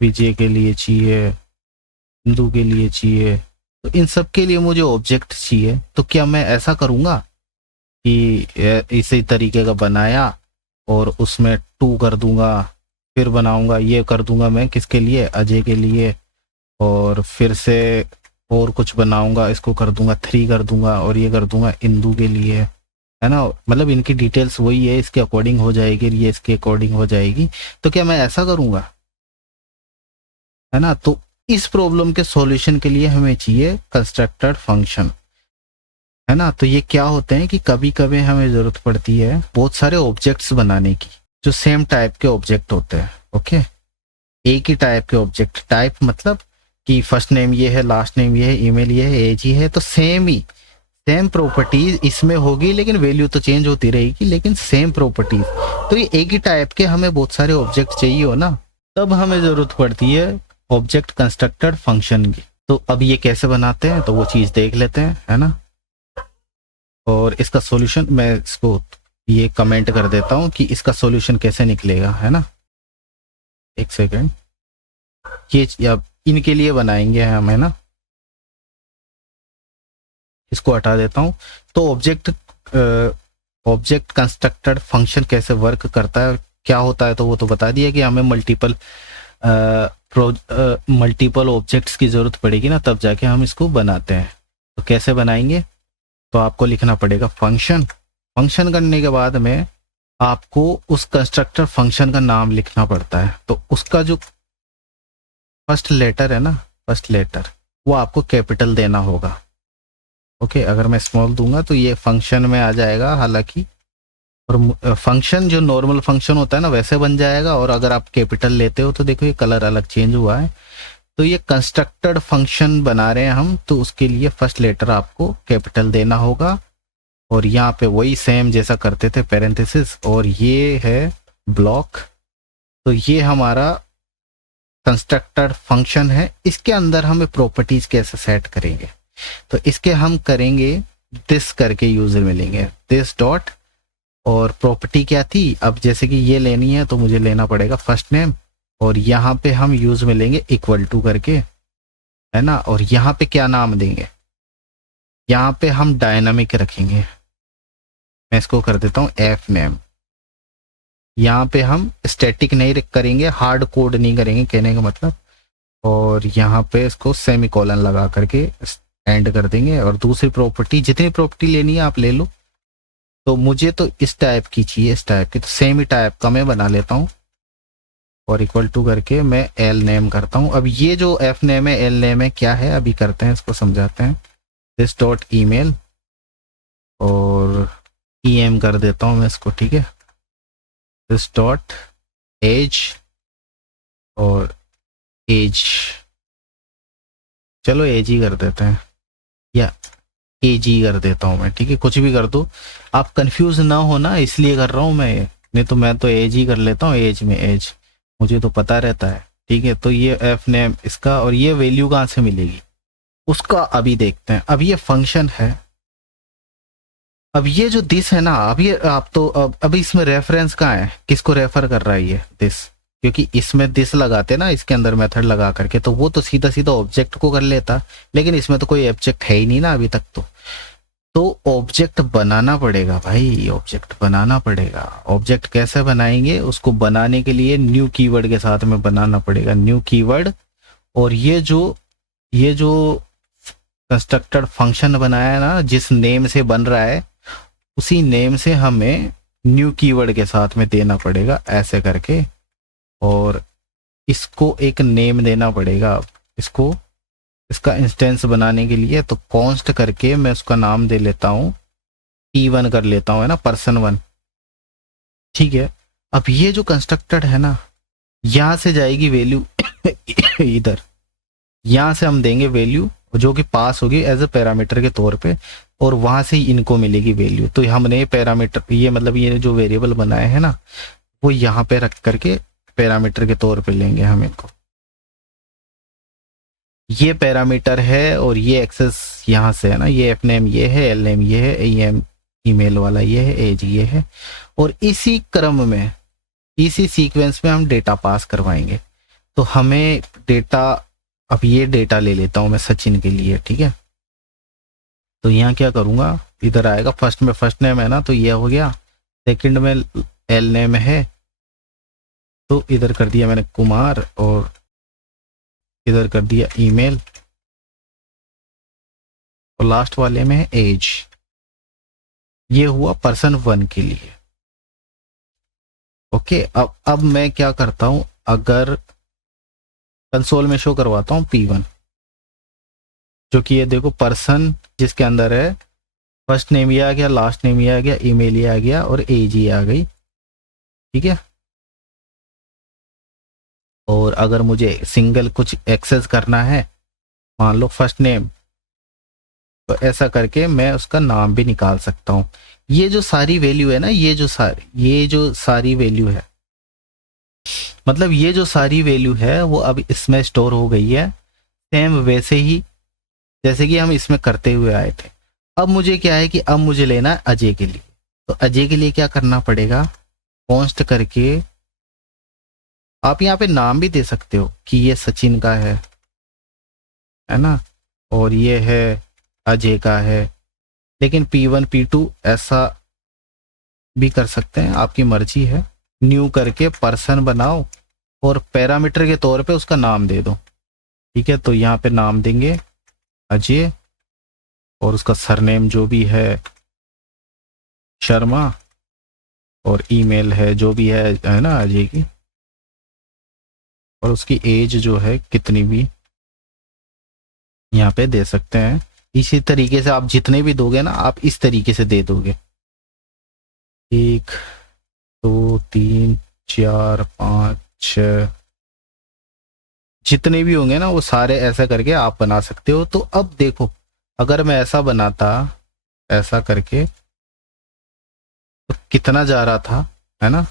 विजय के लिए चाहिए, हिंदू के लिए चाहिए। तो इन सब के लिए मुझे ऑब्जेक्ट चाहिए। तो क्या मैं ऐसा करूँगा कि इसी तरीके का बनाया और उसमें 2 कर दूंगा, फिर बनाऊंगा, ये कर दूंगा मैं किसके लिए, अजय के लिए, और फिर से और कुछ बनाऊंगा, इसको कर दूंगा 3 कर दूंगा, और ये कर दूंगा इंदू के लिए, है ना। मतलब इनकी डिटेल्स वही है, इसके अकॉर्डिंग हो जाएगी, ये इसके अकॉर्डिंग हो जाएगी। तो क्या मैं ऐसा करूंगा, है ना। तो इस प्रॉब्लम के सॉल्यूशन के लिए हमें चाहिए कंस्ट्रक्टेड फंक्शन, है ना। तो ये क्या होते हैं कि कभी कभी हमें जरूरत पड़ती है बहुत सारे ऑब्जेक्ट्स बनाने की, जो सेम टाइप के ऑब्जेक्ट होते हैं। ओके, एक ही टाइप के ऑब्जेक्ट, टाइप मतलब कि फर्स्ट नेम ये है, लास्ट नेम ये है, ईमेल ये है, एज ही है, तो सेम प्रॉपर्टीज इसमें होगी, लेकिन वैल्यू तो चेंज होती रहेगी, लेकिन सेम प्रॉपर्टीज। तो ये एक ही टाइप के हमें बहुत सारे ऑब्जेक्ट चाहिए हो ना, तब हमें जरूरत पड़ती है ऑब्जेक्ट कंस्ट्रक्टेड फंक्शन की। तो अब ये कैसे बनाते हैं, तो वो चीज देख लेते हैं, है ना। और इसका सॉल्यूशन मैं इसको ये कमेंट कर देता हूँ कि इसका सॉल्यूशन कैसे निकलेगा, है ना। एक सेकेंड, ये या इनके लिए बनाएंगे हम, है ना। इसको हटा देता हूँ। तो ऑब्जेक्ट कंस्ट्रक्टेड फंक्शन कैसे वर्क करता है, क्या होता है, तो वो तो बता दिया कि हमें मल्टीपल ऑब्जेक्ट्स की जरूरत पड़ेगी ना, तब जाके हम इसको बनाते हैं। तो कैसे बनाएंगे, तो आपको लिखना पड़ेगा फंक्शन करने के बाद में आपको उस कंस्ट्रक्टर फंक्शन का नाम लिखना पड़ता है। तो उसका जो फर्स्ट लेटर है ना, फर्स्ट लेटर वो आपको कैपिटल देना होगा। ओके, अगर मैं स्मॉल दूंगा तो ये फंक्शन में आ जाएगा हालांकि, और फंक्शन जो नॉर्मल फंक्शन होता है ना वैसे बन जाएगा। और अगर आप कैपिटल लेते हो तो देखो ये कलर अलग चेंज हुआ है। तो ये कंस्ट्रक्टेड फंक्शन बना रहे हैं हम, तो उसके लिए फर्स्ट लेटर आपको कैपिटल देना होगा। और यहाँ पे वही सेम जैसा करते थे, पैरेंथेसिस, और ये है ब्लॉक। तो ये हमारा कंस्ट्रक्टेड फंक्शन है। इसके अंदर हमें प्रॉपर्टीज कैसे सेट करेंगे, तो इसके हम करेंगे दिस करके यूजर मिलेंगे, दिस डॉट, और प्रॉपर्टी क्या थी, अब जैसे कि ये लेनी है तो मुझे लेना पड़ेगा फर्स्ट नेम, और यहाँ पे हम यूज मिलेंगे इक्वल टू करके, है ना। और यहाँ पे क्या नाम देंगे, यहाँ पे हम डायनामिक रखेंगे। मैं इसको कर देता हूँ एफ नेम। यहाँ पे हम स्टैटिक नहीं करेंगे, हार्ड कोड नहीं करेंगे कहने का मतलब। और यहाँ पे इसको सेमीकोलन लगा करके एंड कर देंगे। और दूसरी प्रॉपर्टी, जितनी प्रॉपर्टी लेनी है आप ले लो। तो मुझे तो इस टाइप की चाहिए, इस टाइप की, तो सेम ही टाइप का मैं बना लेता हूँ। और इक्वल टू करके मैं एल नेम करता हूँ। अब ये जो एफ नेम है, एल नेम है, क्या है अभी करते हैं, इसको समझाते हैं। दिस डॉट ईमेल, और ईएम कर देता हूँ मैं इसको, ठीक है। दिस डॉट एज, और एज, चलो एज ही कर देते हैं, या एज ही कर देता हूँ मैं, ठीक है। कुछ भी कर दो, आप कंफ्यूज ना हो ना, इसलिए कर रहा हूँ मैं ये, नहीं तो मैं तो एज ही कर लेता हूँ। एज में एज मुझे तो पता रहता है, ठीक है। तो ये एफ नेम इसका, और ये वैल्यू कहाँ से मिलेगी उसका अभी देखते हैं। अब ये फंक्शन है, अब ये जो दिस है ना, अब ये आप तो अब इसमें रेफरेंस कहाँ है, किसको रेफर कर रहा है ये दिस, क्योंकि इसमें दिस लगाते ना इसके अंदर मेथड लगा करके, तो वो तो सीधा सीधा ऑब्जेक्ट को कर लेता, लेकिन इसमें तो कोई ऑब्जेक्ट है ही नहीं ना अभी तक। तो ऑब्जेक्ट बनाना पड़ेगा भाई, ऑब्जेक्ट बनाना पड़ेगा। ऑब्जेक्ट कैसे बनाएंगे, उसको बनाने के लिए न्यू कीवर्ड के साथ में बनाना पड़ेगा, न्यू कीवर्ड। और ये जो कंस्ट्रक्टेड फंक्शन बनाया है ना, जिस नेम से बन रहा है उसी नेम से हमें न्यू कीवर्ड के साथ में देना पड़ेगा ऐसे करके, और इसको एक नेम देना पड़ेगा। इसको इसका इंस्टेंस बनाने के लिए तो कॉन्स्ट करके मैं उसका नाम दे लेता हूँ, P1 कर लेता हूँ, है ना, पर्सन 1। ठीक है, अब ये जो कंस्ट्रक्टेड है ना, यहाँ से जाएगी वैल्यू इधर, यहाँ से हम देंगे वैल्यू जो कि पास होगी एज ए पैरामीटर के तौर पे, और वहां से ही इनको मिलेगी वैल्यू। तो हमने पैरामीटर, ये मतलब ये जो वेरिएबल बनाए हैं ना, वो यहाँ पे रख करके पैरामीटर के तौर पे लेंगे हम इनको। ये पैरामीटर है और ये एक्सेस यहाँ से है ना, ये एफ नेम ये है, एल नेम ये है, एम ईमेल वाला ये है, एज ये है, और इसी क्रम में इसी सीक्वेंस में हम डेटा पास करवाएंगे। तो हमें डेटा, अब ये डेटा ले लेता हूं मैं सचिन के लिए, ठीक है। तो यहाँ क्या करूँगा, इधर आएगा, फर्स्ट में फर्स्ट नेम है ना, तो ये हो गया, सेकंड में एल नेम है, तो इधर कर दिया मैंने कुमार, और इधर कर दिया ईमेल, और लास्ट वाले में है एज। ये हुआ पर्सन 1 के लिए। ओके, अब मैं क्या करता हूं, अगर कंसोल में शो करवाता हूं P1, जो कि ये देखो पर्सन जिसके अंदर है, फर्स्ट नेम ये आ गया, लास्ट नेम ये आ गया, ईमेल ये आ गया, और एज ये आ गई, ठीक है। और अगर मुझे सिंगल कुछ एक्सेस करना है, मान लो फर्स्ट नेम, तो ऐसा करके मैं उसका नाम भी निकाल सकता हूँ। ये जो सारी वैल्यू है ना, ये जो सारी वैल्यू है, मतलब ये जो सारी वैल्यू है वो अब इसमें स्टोर हो गई है, सेम वैसे ही जैसे कि हम इसमें करते हुए आए थे। अब मुझे क्या है कि अब मुझे लेना है अजय के लिए। तो अजय के लिए क्या करना पड़ेगा, कॉन्स्ट करके, आप यहाँ पे नाम भी दे सकते हो कि ये सचिन का है ना, और ये है अजय का है, लेकिन P1 P2 ऐसा भी कर सकते हैं, आपकी मर्जी है। न्यू करके पर्सन बनाओ और पैरामीटर के तौर पे उसका नाम दे दो, ठीक है। तो यहाँ पे नाम देंगे अजय, और उसका सरनेम जो भी है शर्मा, और ईमेल है जो भी है ना अजय की, और उसकी एज जो है कितनी भी यहाँ पे दे सकते हैं। इसी तरीके से आप जितने भी दोगे ना, आप इस तरीके से दे दोगे, 1 2 3 4 5 6, जितने भी होंगे ना वो सारे ऐसा करके आप बना सकते हो। तो अब देखो, अगर मैं ऐसा बनाता, ऐसा करके, तो कितना जा रहा था, है ना,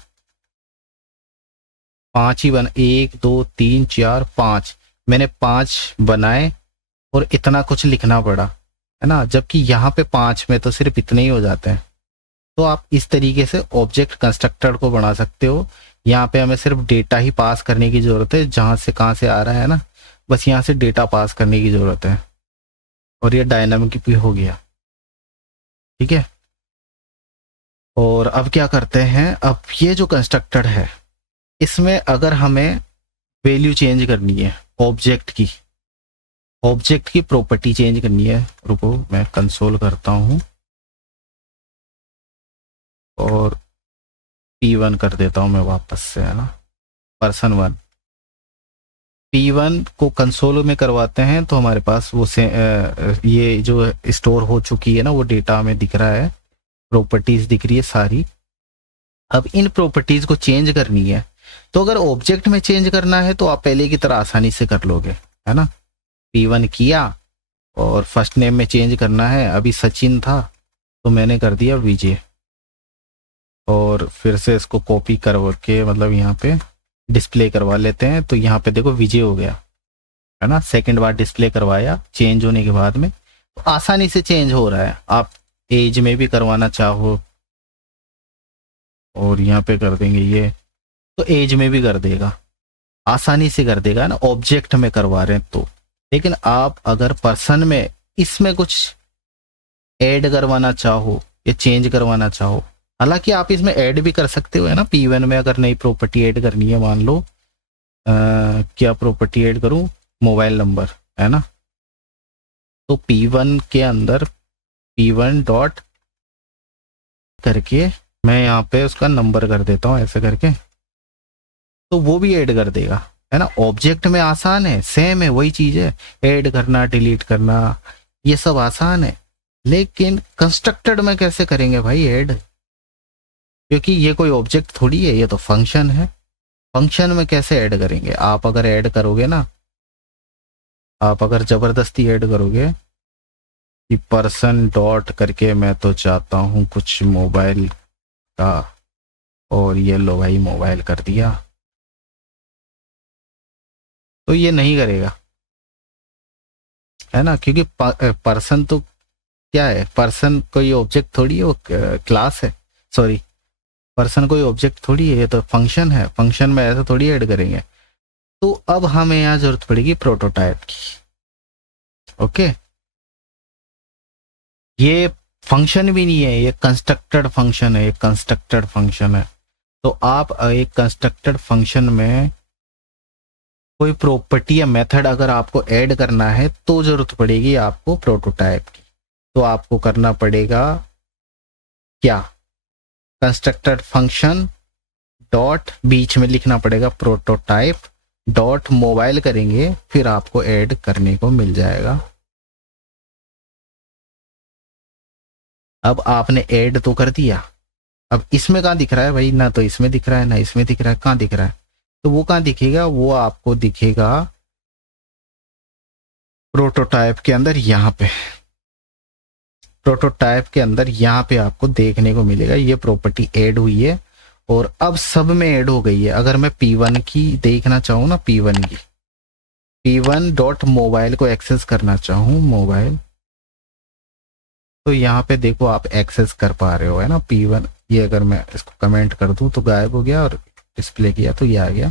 5 ही बना, 1 2 3 4 5, मैंने 5 बनाए और इतना कुछ लिखना पड़ा, है ना, जबकि यहाँ पे 5 में तो सिर्फ इतने ही हो जाते हैं। तो आप इस तरीके से ऑब्जेक्ट कंस्ट्रक्टर को बना सकते हो। यहाँ पे हमें सिर्फ डेटा ही पास करने की जरूरत है, जहां से कहाँ से आ रहा है ना, बस यहाँ से डेटा पास करने की जरूरत है, और ये डायनामिक भी हो गया, ठीक है। और अब क्या करते हैं, अब ये जो कंस्ट्रक्टर है, इसमें अगर हमें वैल्यू चेंज करनी है, ऑब्जेक्ट की प्रॉपर्टी चेंज करनी है, रुको मैं कंसोल करता हूँ और P1 कर देता हूँ मैं वापस से, है ना, पर्सन 1। P1 को कंसोल में करवाते हैं तो हमारे पास वो से ये जो स्टोर हो चुकी है ना, वो डेटा हमें दिख रहा है, प्रॉपर्टीज दिख रही है सारी। अब इन प्रॉपर्टीज को चेंज करनी है, तो अगर ऑब्जेक्ट में चेंज करना है तो आप पहले की तरह आसानी से कर लोगे, है ना। P1 किया और फर्स्ट नेम में चेंज करना है, अभी सचिन था तो मैंने कर दिया विजय, और फिर से इसको कॉपी करवा के मतलब यहाँ पे डिस्प्ले करवा लेते हैं। तो यहाँ पे देखो विजय हो गया, है ना, सेकंड बार डिस्प्ले करवाया चेंज होने के बाद में, तो आसानी से चेंज हो रहा है। आप एज में भी करवाना चाहो और यहाँ पे कर देंगे ये, तो एज में भी कर देगा, आसानी से कर देगा ना, ऑब्जेक्ट में करवा रहे हैं तो। लेकिन आप अगर पर्सन में इसमें कुछ ऐड करवाना चाहो या चेंज करवाना चाहो, हालांकि आप इसमें ऐड भी कर सकते हो है ना। P1 में अगर नई प्रॉपर्टी ऐड करनी है, मान लो क्या प्रॉपर्टी ऐड करूं, मोबाइल नंबर है ना, तो P1 के अंदर P1 डॉट करके मैं यहाँ पे उसका नंबर कर देता हूँ ऐसे करके, तो वो भी ऐड कर देगा है ना। ऑब्जेक्ट में आसान है, सेम है, वही चीज है, ऐड करना डिलीट करना ये सब आसान है। लेकिन कंस्ट्रक्टेड में कैसे करेंगे भाई ऐड, क्योंकि ये कोई ऑब्जेक्ट थोड़ी है, ये तो फंक्शन है। फंक्शन में कैसे ऐड करेंगे आप, अगर ऐड करोगे ना, आप अगर जबरदस्ती ऐड करोगे कि पर्सन डॉट करके मैं तो चाहता हूँ कुछ मोबाइल का, और ये लो भाई मोबाइल कर दिया, तो ये नहीं करेगा है ना। क्योंकि पर्सन तो क्या है, पर्सन कोई ऑब्जेक्ट थोड़ी है, वो क्लास है, सॉरी पर्सन कोई ऑब्जेक्ट थोड़ी है, ये तो फंक्शन है, फंक्शन में ऐसा थोड़ी ऐड करेंगे। तो अब हमें यहाँ जरूरत पड़ेगी प्रोटोटाइप की। ओके, ये फंक्शन भी नहीं है, ये कंस्ट्रक्टेड फंक्शन है, ये कंस्ट्रक्टेड फंक्शन है। तो आप एक कंस्ट्रक्टेड फंक्शन में कोई प्रॉपर्टी या मेथड अगर आपको ऐड करना है तो जरूरत पड़ेगी आपको प्रोटोटाइप की। तो आपको करना पड़ेगा क्या, कंस्ट्रक्टेड फंक्शन डॉट बीच में लिखना पड़ेगा प्रोटोटाइप डॉट मोबाइल करेंगे, फिर आपको ऐड करने को मिल जाएगा। अब आपने ऐड तो कर दिया, अब इसमें कहाँ दिख रहा है भाई, ना तो इसमें दिख रहा है ना इसमें दिख रहा है, कहाँ दिख रहा है, तो वो कहाँ दिखेगा, वो आपको दिखेगा प्रोटोटाइप के अंदर, यहाँ पे प्रोटोटाइप के अंदर यहाँ पे आपको देखने को मिलेगा ये प्रॉपर्टी ऐड हुई है, और अब सब में ऐड हो गई है। अगर मैं P1 की देखना चाहूँ ना, P1 की, P1 डॉट मोबाइल को एक्सेस करना चाहूँ मोबाइल, तो यहाँ पे देखो आप एक्सेस कर पा रहे हो है ना P1। ये अगर मैं इसको कमेंट कर दूं तो गायब हो गया, और डिस्प्ले किया तो ये आ गया।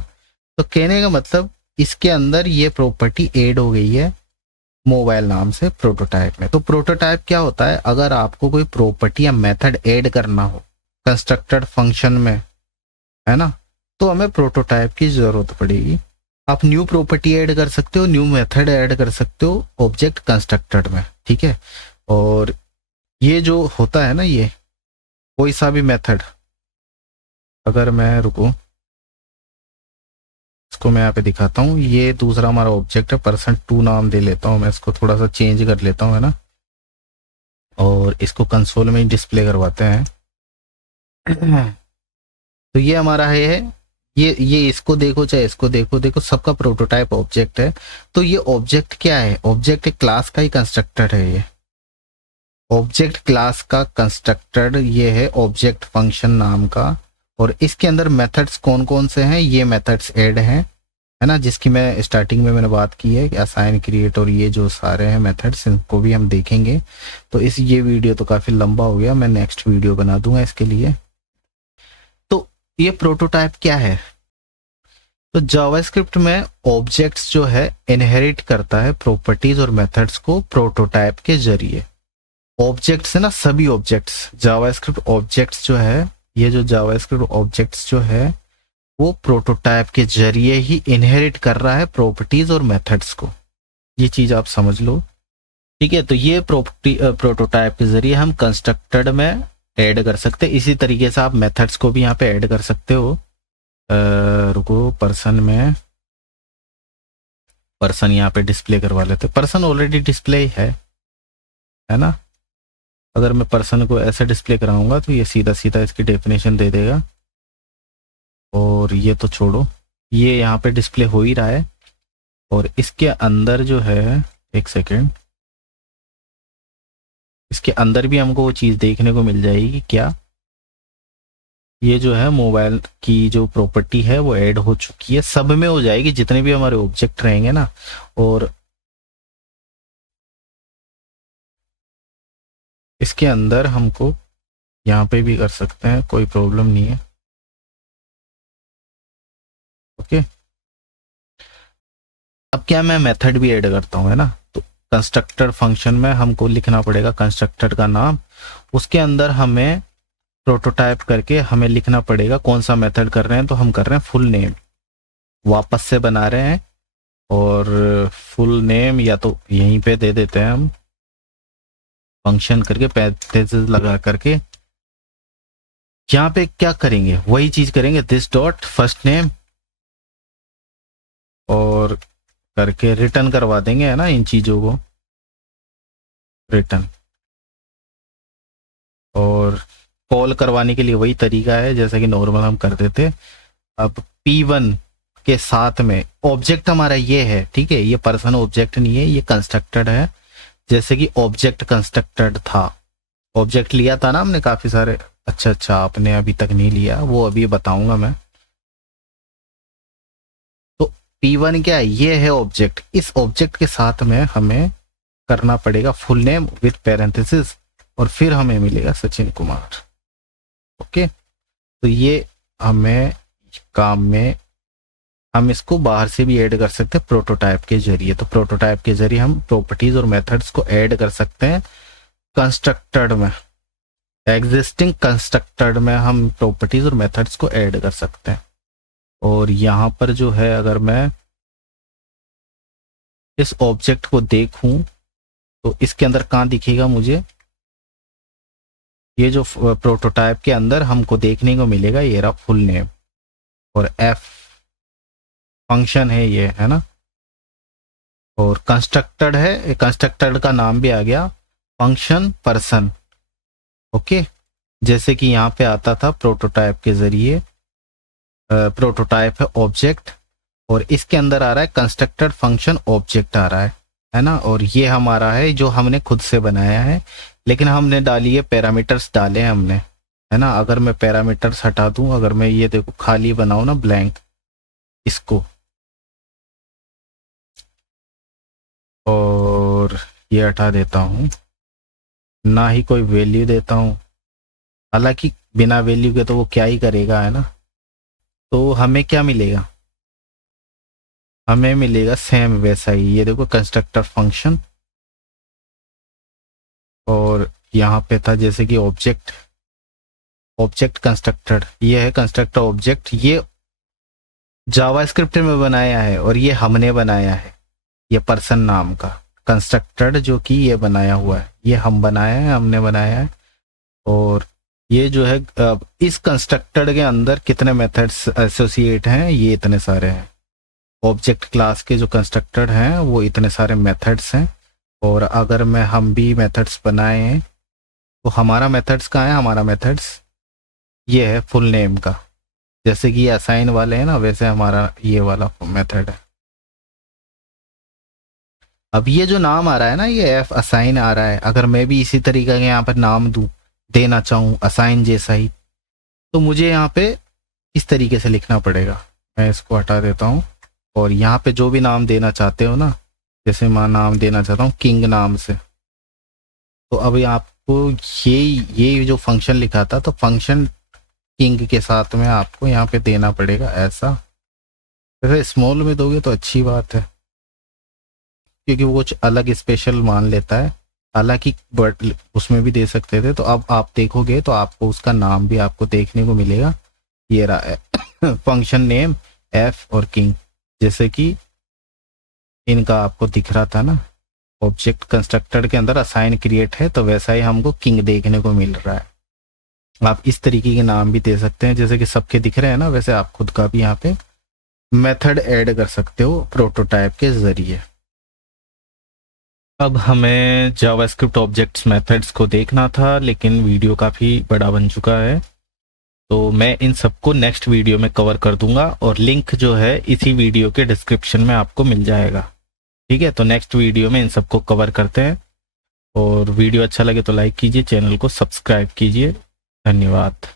तो कहने का मतलब इसके अंदर ये प्रॉपर्टी ऐड हो गई है मोबाइल नाम से प्रोटोटाइप में। तो प्रोटोटाइप क्या होता है, अगर आपको कोई प्रॉपर्टी या मेथड ऐड करना हो कंस्ट्रक्टेड फंक्शन में है ना, तो हमें प्रोटोटाइप की जरूरत पड़ेगी। आप न्यू प्रॉपर्टी ऐड कर सकते हो, न्यू मेथड ऐड कर सकते हो ऑब्जेक्ट कंस्ट्रक्टेड में, ठीक है। और ये जो होता है ना, ये कोई सा भी मेथड, अगर मैं रुको इसको मैं यहाँ पे दिखाता हूँ, ये दूसरा हमारा ऑब्जेक्ट है, पर्सन2 नाम दे लेता हूँ मैं, इसको थोड़ा सा चेंज कर लेता हूँ है ना, और इसको कंसोल में ही डिस्प्ले करवाते हैं। तो ये हमारा है, ये इसको देखो चाहे इसको देखो, देखो सबका प्रोटोटाइप ऑब्जेक्ट है। तो ये ऑब्जेक्ट क्या है, ऑब्जेक्ट एक क्लास का ही कंस्ट्रक्टर है, ये ऑब्जेक्ट क्लास का कंस्ट्रक्टर ये है ऑब्जेक्ट फंक्शन नाम का। और इसके अंदर मेथड्स कौन कौन से हैं, ये मेथड्स ऐड हैं है ना, जिसकी मैं स्टार्टिंग में मैंने बात की है कि असाइन क्रिएट, और ये जो सारे हैं मेथड्स इनको भी हम देखेंगे। तो ये वीडियो तो काफ़ी लंबा हो गया, मैं नेक्स्ट वीडियो बना दूंगा इसके लिए। तो ये प्रोटोटाइप क्या है, तो जावास्क्रिप्ट में ऑब्जेक्ट्स जो है इनहेरिट करता है प्रॉपर्टीज और मेथड्स को प्रोटोटाइप के जरिए। ऑब्जेक्ट्स है ना, सभी ऑब्जेक्ट्स, जावास्क्रिप्ट ऑब्जेक्ट्स जो है, ये जो जावास्क्रिप्ट ऑब्जेक्ट्स जो है वो प्रोटोटाइप के जरिए ही इनहेरिट कर रहा है प्रॉपर्टीज और मेथड्स को, ये चीज आप समझ लो, ठीक है। तो ये प्रॉपर्टी प्रोटोटाइप के जरिए हम कंस्ट्रक्टेड में ऐड कर सकते हैं। इसी तरीके से आप मेथड्स को भी यहाँ पे ऐड कर सकते हो। रुको, पर्सन में पर्सन यहाँ पे डिस्प्ले करवा लेते, पर्सन ऑलरेडी डिस्प्ले है ना। अगर मैं पर्सन को ऐसे डिस्प्ले कराऊंगा तो ये सीधा सीधा इसकी डेफिनेशन दे देगा, और ये तो छोड़ो, ये यहाँ पे डिस्प्ले हो ही रहा है। और इसके अंदर जो है, एक सेकेंड, इसके अंदर भी हमको वो चीज़ देखने को मिल जाएगी क्या, ये जो है मोबाइल की जो प्रॉपर्टी है वो ऐड हो चुकी है, सब में हो जाएगी जितने भी हमारे ऑब्जेक्ट रहेंगे ना। और इसके अंदर हमको यहाँ पे भी कर सकते हैं, कोई प्रॉब्लम नहीं है। ओके, अब क्या मैं मेथड भी ऐड करता हूँ, है ना। तो कंस्ट्रक्टर फंक्शन में हमको लिखना पड़ेगा कंस्ट्रक्टर का नाम, उसके अंदर हमें प्रोटोटाइप करके हमें लिखना पड़ेगा कौन सा मेथड कर रहे हैं। तो हम कर रहे हैं फुल नेम, वापस से बना रहे हैं, और फुल नेम या तो यहीं पे दे देते हैं हम फंक्शन करके पैरेंथेसिस लगा करके। यहाँ पे क्या करेंगे, वही चीज करेंगे, दिस डॉट फर्स्ट नेम और करके रिटर्न करवा देंगे, है ना, इन चीजों को रिटर्न। और कॉल करवाने के लिए वही तरीका है जैसा कि नॉर्मल हम करते थे। अब P1 के साथ में ऑब्जेक्ट हमारा ये है, ठीक है, ये पर्सन ऑब्जेक्ट नहीं है, ये कंस्ट्रक्टेड है। जैसे कि ऑब्जेक्ट कंस्ट्रक्टेड था, ऑब्जेक्ट लिया था ना हमने काफी सारे। अच्छा, आपने अभी तक नहीं लिया, वो अभी बताऊंगा मैं। तो P1 क्या है, ये है ऑब्जेक्ट। इस ऑब्जेक्ट के साथ में हमें करना पड़ेगा फुल नेम विथ पैरेंथेसिस, और फिर हमें मिलेगा सचिन कुमार। ओके, तो ये हमें काम में हम इसको बाहर से भी ऐड कर सकते हैं प्रोटोटाइप के जरिए। तो प्रोटोटाइप के जरिए हम प्रॉपर्टीज और मेथड्स को ऐड कर सकते हैं कंस्ट्रक्टेड में, एग्जिस्टिंग कंस्ट्रक्टेड में हम प्रॉपर्टीज और मेथड्स को ऐड कर सकते हैं। और यहाँ पर जो है, अगर मैं इस ऑब्जेक्ट को देखूं तो इसके अंदर कहाँ दिखेगा मुझे, ये जो प्रोटोटाइप के अंदर हमको देखने को मिलेगा, ये रहा फुल नेम और एफ फंक्शन है ये, है ना। और कंस्ट्रक्टेड है, कंस्ट्रक्टेड का नाम भी आ गया फंक्शन पर्सन। ओके, जैसे कि यहाँ पे आता था प्रोटोटाइप के जरिए, प्रोटोटाइप है ऑब्जेक्ट, और इसके अंदर आ रहा है कंस्ट्रक्टेड फंक्शन ऑब्जेक्ट आ रहा है ना। और ये हमारा है जो हमने खुद से बनाया है, लेकिन हमने डाली है पैरामीटर्स डाले हैं हमने, है ना। अगर मैं पैरामीटर्स हटा दूं, अगर मैं ये देखो खाली बनाऊं ना, ब्लैंक, इसको, और ये हटा देता हूं, ना ही कोई वैल्यू देता हूं, हालांकि बिना वैल्यू के तो वो क्या ही करेगा, है ना। तो हमें क्या मिलेगा, हमें मिलेगा सेम वैसा ही, ये देखो कंस्ट्रक्टर फंक्शन, और यहाँ पे था जैसे कि ऑब्जेक्ट, ऑब्जेक्ट कंस्ट्रक्टेड, ये है कंस्ट्रक्टर ऑब्जेक्ट, ये जावास्क्रिप्ट में बनाया है और ये हमने बनाया है, ये पर्सन नाम का कंस्ट्रक्टेड जो कि ये बनाया हुआ है, ये हम बनाया है, हमने बनाया है। और ये जो है इस कंस्ट्रक्टेड के अंदर कितने मेथड्स एसोसिएट हैं, ये इतने सारे हैं। ऑब्जेक्ट क्लास के जो कंस्ट्रक्टेड हैं वो इतने सारे मेथड्स हैं। और अगर मैं हम भी मेथड्स बनाए हैं, तो हमारा मेथड्स कहाँ है, हमारा मेथड्स ये है फुल नेम का, जैसे कि ये असाइन वाले हैं ना, वैसे हमारा ये वाला मेथड है। अब ये जो नाम आ रहा है ना, ये एफ असाइन आ रहा है, अगर मैं भी इसी तरीके के यहाँ पर नाम दूं, देना चाहूँ असाइन जैसा ही, तो मुझे यहाँ पे इस तरीके से लिखना पड़ेगा। मैं इसको हटा देता हूँ, और यहाँ पे जो भी नाम देना चाहते हो ना, जैसे मैं नाम देना चाहता हूँ किंग नाम से, तो अभी आपको ये जो फंक्शन लिखा था, तो फंक्शन किंग के साथ में आपको यहाँ पे देना पड़ेगा ऐसा। वैसे स्मॉल में दोगे तो अच्छी बात है, क्योंकि वो कुछ अलग स्पेशल मान लेता है, हालांकि बट उसमें भी दे सकते थे। तो अब आप देखोगे तो आपको उसका नाम भी आपको देखने को मिलेगा, ये रहा है फंक्शन नेम एफ और किंग, जैसे कि इनका आपको दिख रहा था ना, ऑब्जेक्ट कंस्ट्रक्टर के अंदर असाइन क्रिएट है, तो वैसा ही हमको किंग देखने को मिल रहा है। आप इस तरीके के नाम भी दे सकते हैं, जैसे कि सबके दिख रहे हैं ना, वैसे आप खुद का भी यहाँ पे मेथड ऐड कर सकते हो प्रोटोटाइप के जरिए। अब हमें जावास्क्रिप्ट ऑब्जेक्ट्स मेथड्स को देखना था, लेकिन वीडियो काफ़ी बड़ा बन चुका है, तो मैं इन सबको नेक्स्ट वीडियो में कवर कर दूंगा, और लिंक जो है इसी वीडियो के डिस्क्रिप्शन में आपको मिल जाएगा। ठीक है, तो नेक्स्ट वीडियो में इन सबको कवर करते हैं, और वीडियो अच्छा लगे तो लाइक कीजिए, चैनल को सब्सक्राइब कीजिए। धन्यवाद।